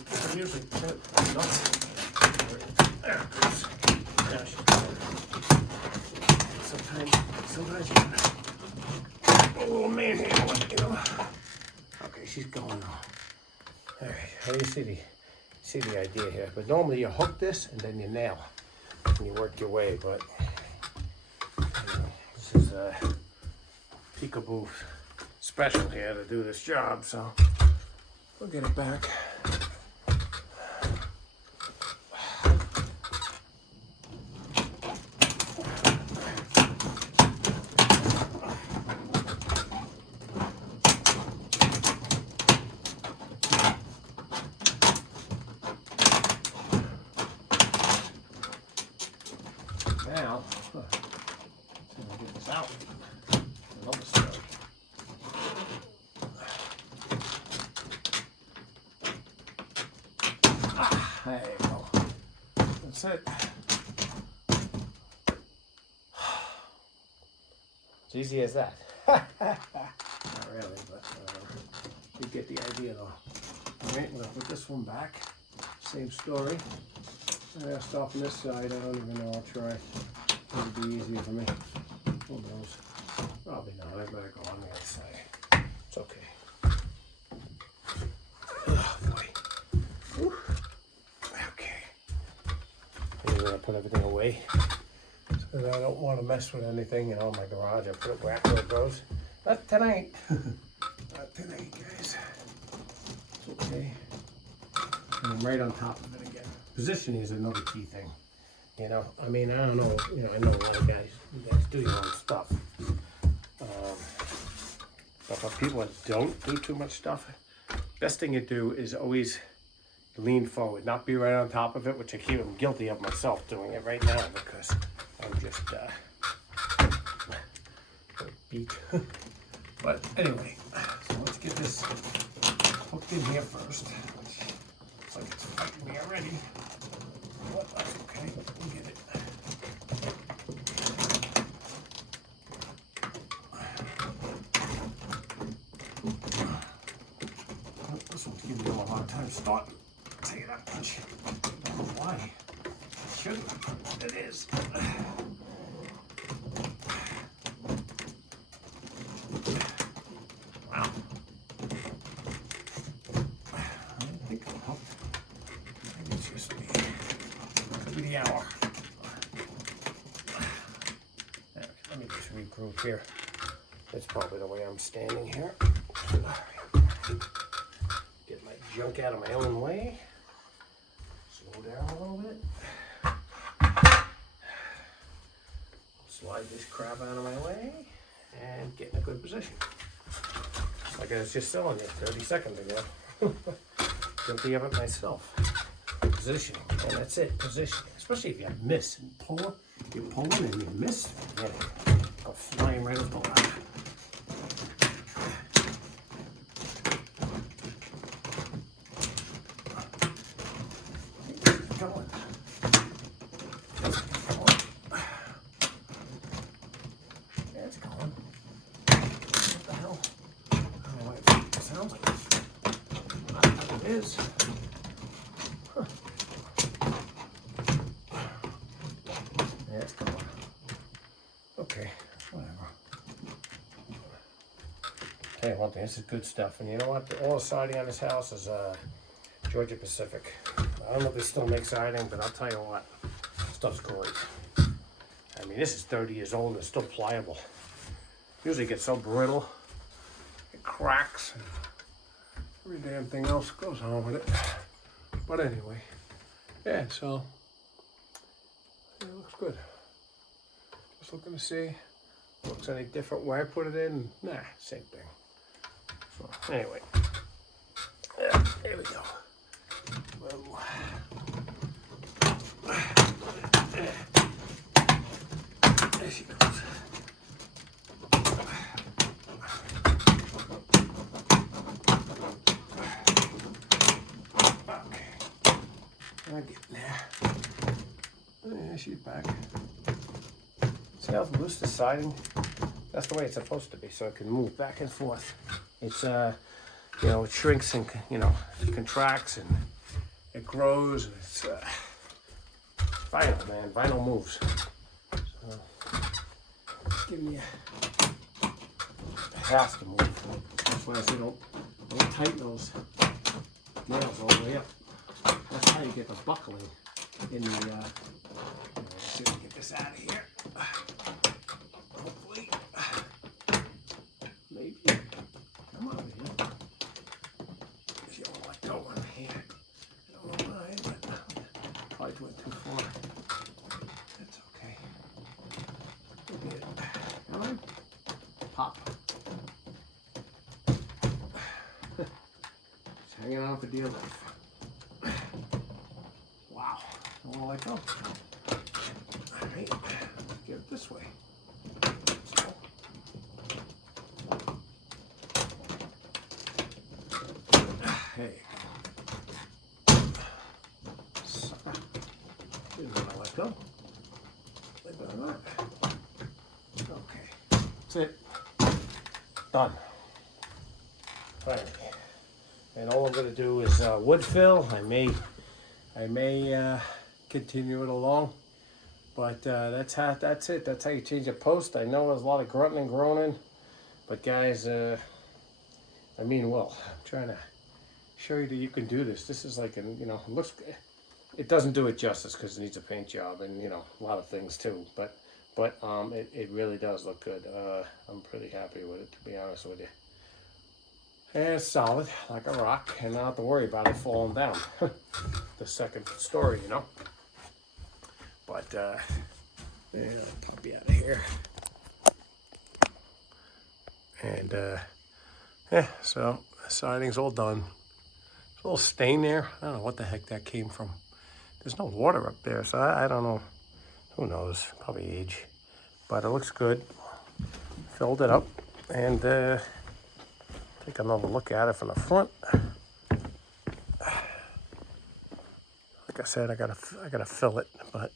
nuts. There it goes. Now she's going. Sometimes you gotta a little manhandle it, you know. Okay, she's going now. All right, how do you see the idea here? But normally you hook this and then you nail and you work your way. But you know, this is a peekaboo special here to do this job, so we'll get it back. Now, let's see if I get this out. Another story. There you go. That's it. It's easy as that. Not really, but you get the idea though. Alright, I'm gonna put this one back. Same story. Yeah, stop on this side. I don't even know. I'll try. It'll be easier for me. Who knows? Probably not. I better go on the other side. It's okay. Oh boy. Whew. Okay. I'm gonna put everything away. So I don't want to mess with anything, you know, in my garage. I put it where it goes. Not tonight. Not tonight, guys. It's okay. And I'm right on top of it again. Positioning is another key thing. You know, I mean, I don't know, you know, I know a lot of guys, you guys do your own stuff. But for people that don't do too much stuff, best thing you do is always lean forward, not be right on top of it, which I keep I'm guilty of myself doing it right now because I'm just beat. But anyway, so let's get this hooked in here first. Looks like it's fighting me already. But that's okay, we'll get it. This one's giving me a hard time starting. I'll tell you that much. I don't know why. It shouldn't, but it is. Wow. I don't think it'll help. Maybe it's just me. Could be the hour. Let me just regroup here. That's probably the way I'm standing here. Get my junk out of my own way. Slow down a little bit. Slide this crap out of my way and get in a good position. Like I was just telling you 30 seconds ago. Guilty of it myself. Positioning, and that's it, positioning. Especially if you miss and pull, you're pulling and you miss, forget it. Go flying right off the ladder. Going. Yeah, it's going. What the hell? I don't know what it sounds like. I think it is. Huh. Yeah, it's going. Okay, whatever. Hey, one thing, this is good stuff. And you know what? All the siding on this house is Georgia Pacific. I don't know if they still make siding, but I'll tell you what, stuff's great. I mean, this is 30 years old and it's still pliable. Usually it gets so brittle, it cracks, and every damn thing else goes on with it. But anyway, yeah, so yeah, it looks good. Just looking to see if it looks any different where I put it in. Nah, same thing. So anyway, yeah, there we go. Whoa. There she goes. Okay. I get in there. Yeah, she's back. See how loose the siding? That's the way it's supposed to be, so it can move back and forth. It's you know, it shrinks and, you know, it contracts and it grows, and it's vinyl, man. Vinyl moves. So, give me a, it has to move. That's why I say don't tighten those nails all the way up. That's how you get the buckling in the. Let's see if we can get this out of here. Hopefully, maybe. Come on, man. You don't let go on here. I don't know why, but probably went too far. That's okay. We'll get it. Come on. Pop. It's hanging on for dear life. Wow. Don't let go. Alright. Get it this way. Let's go. There you go. Sucker. Didn't want to let go. Leave it on that. Okay. That's it. Done. Finally. And all I'm going to do is wood fill. I may continue it along. But that's it. That's how you change a post. I know there's a lot of grunting and groaning, but guys, I mean, well, I'm trying to show you that you can do this. This is like, you know, it doesn't do it justice because it needs a paint job and, you know, a lot of things too. But it really does look good. I'm pretty happy with it, to be honest with you. And it's solid, like a rock, and not have to worry about it falling down. The second story, you know. But, yeah, I'll pop you out of here. And, yeah, so the siding's all done. There's a little stain there. I don't know what the heck that came from. There's no water up there, so I don't know. Who knows? Probably age. But it looks good. Filled it up, and take another look at it from the front. Like I said, I gotta fill it, but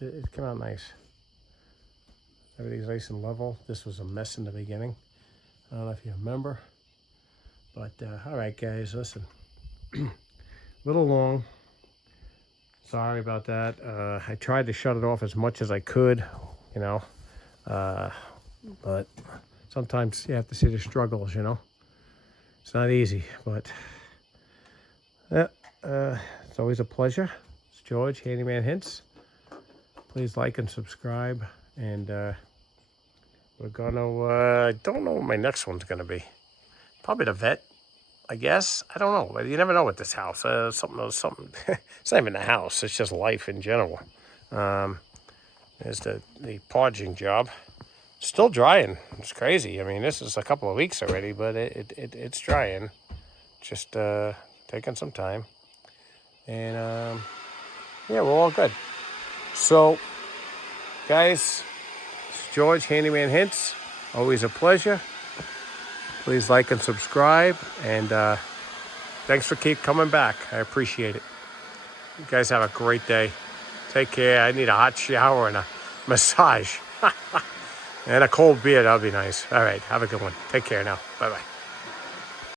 it came out nice. Everything's nice and level. This was a mess in the beginning. I don't know if you remember, but all right, guys, listen. Little long. Sorry about that. I tried to shut it off as much as I could, you know, but sometimes you have to see the struggles, you know. It's not easy, but yeah, it's always a pleasure. It's George, Handyman Hints. Please like and subscribe, and we're gonna, I don't know what my next one's gonna be. Probably the vet, I guess. I don't know. You never know with this house. Something. It's not even a house. It's just life in general. There's the porching job. Still drying. It's crazy. I mean, this is a couple of weeks already, but it's drying. Just taking some time. And yeah, we're all good. So, guys, it's George, Handyman Hints. Always a pleasure. Please like and subscribe. And thanks for keep coming back. I appreciate it. You guys have a great day. Take care. I need a hot shower and a massage. And a cold beer, that'll be nice. All right, have a good one. Take care now. Bye-bye.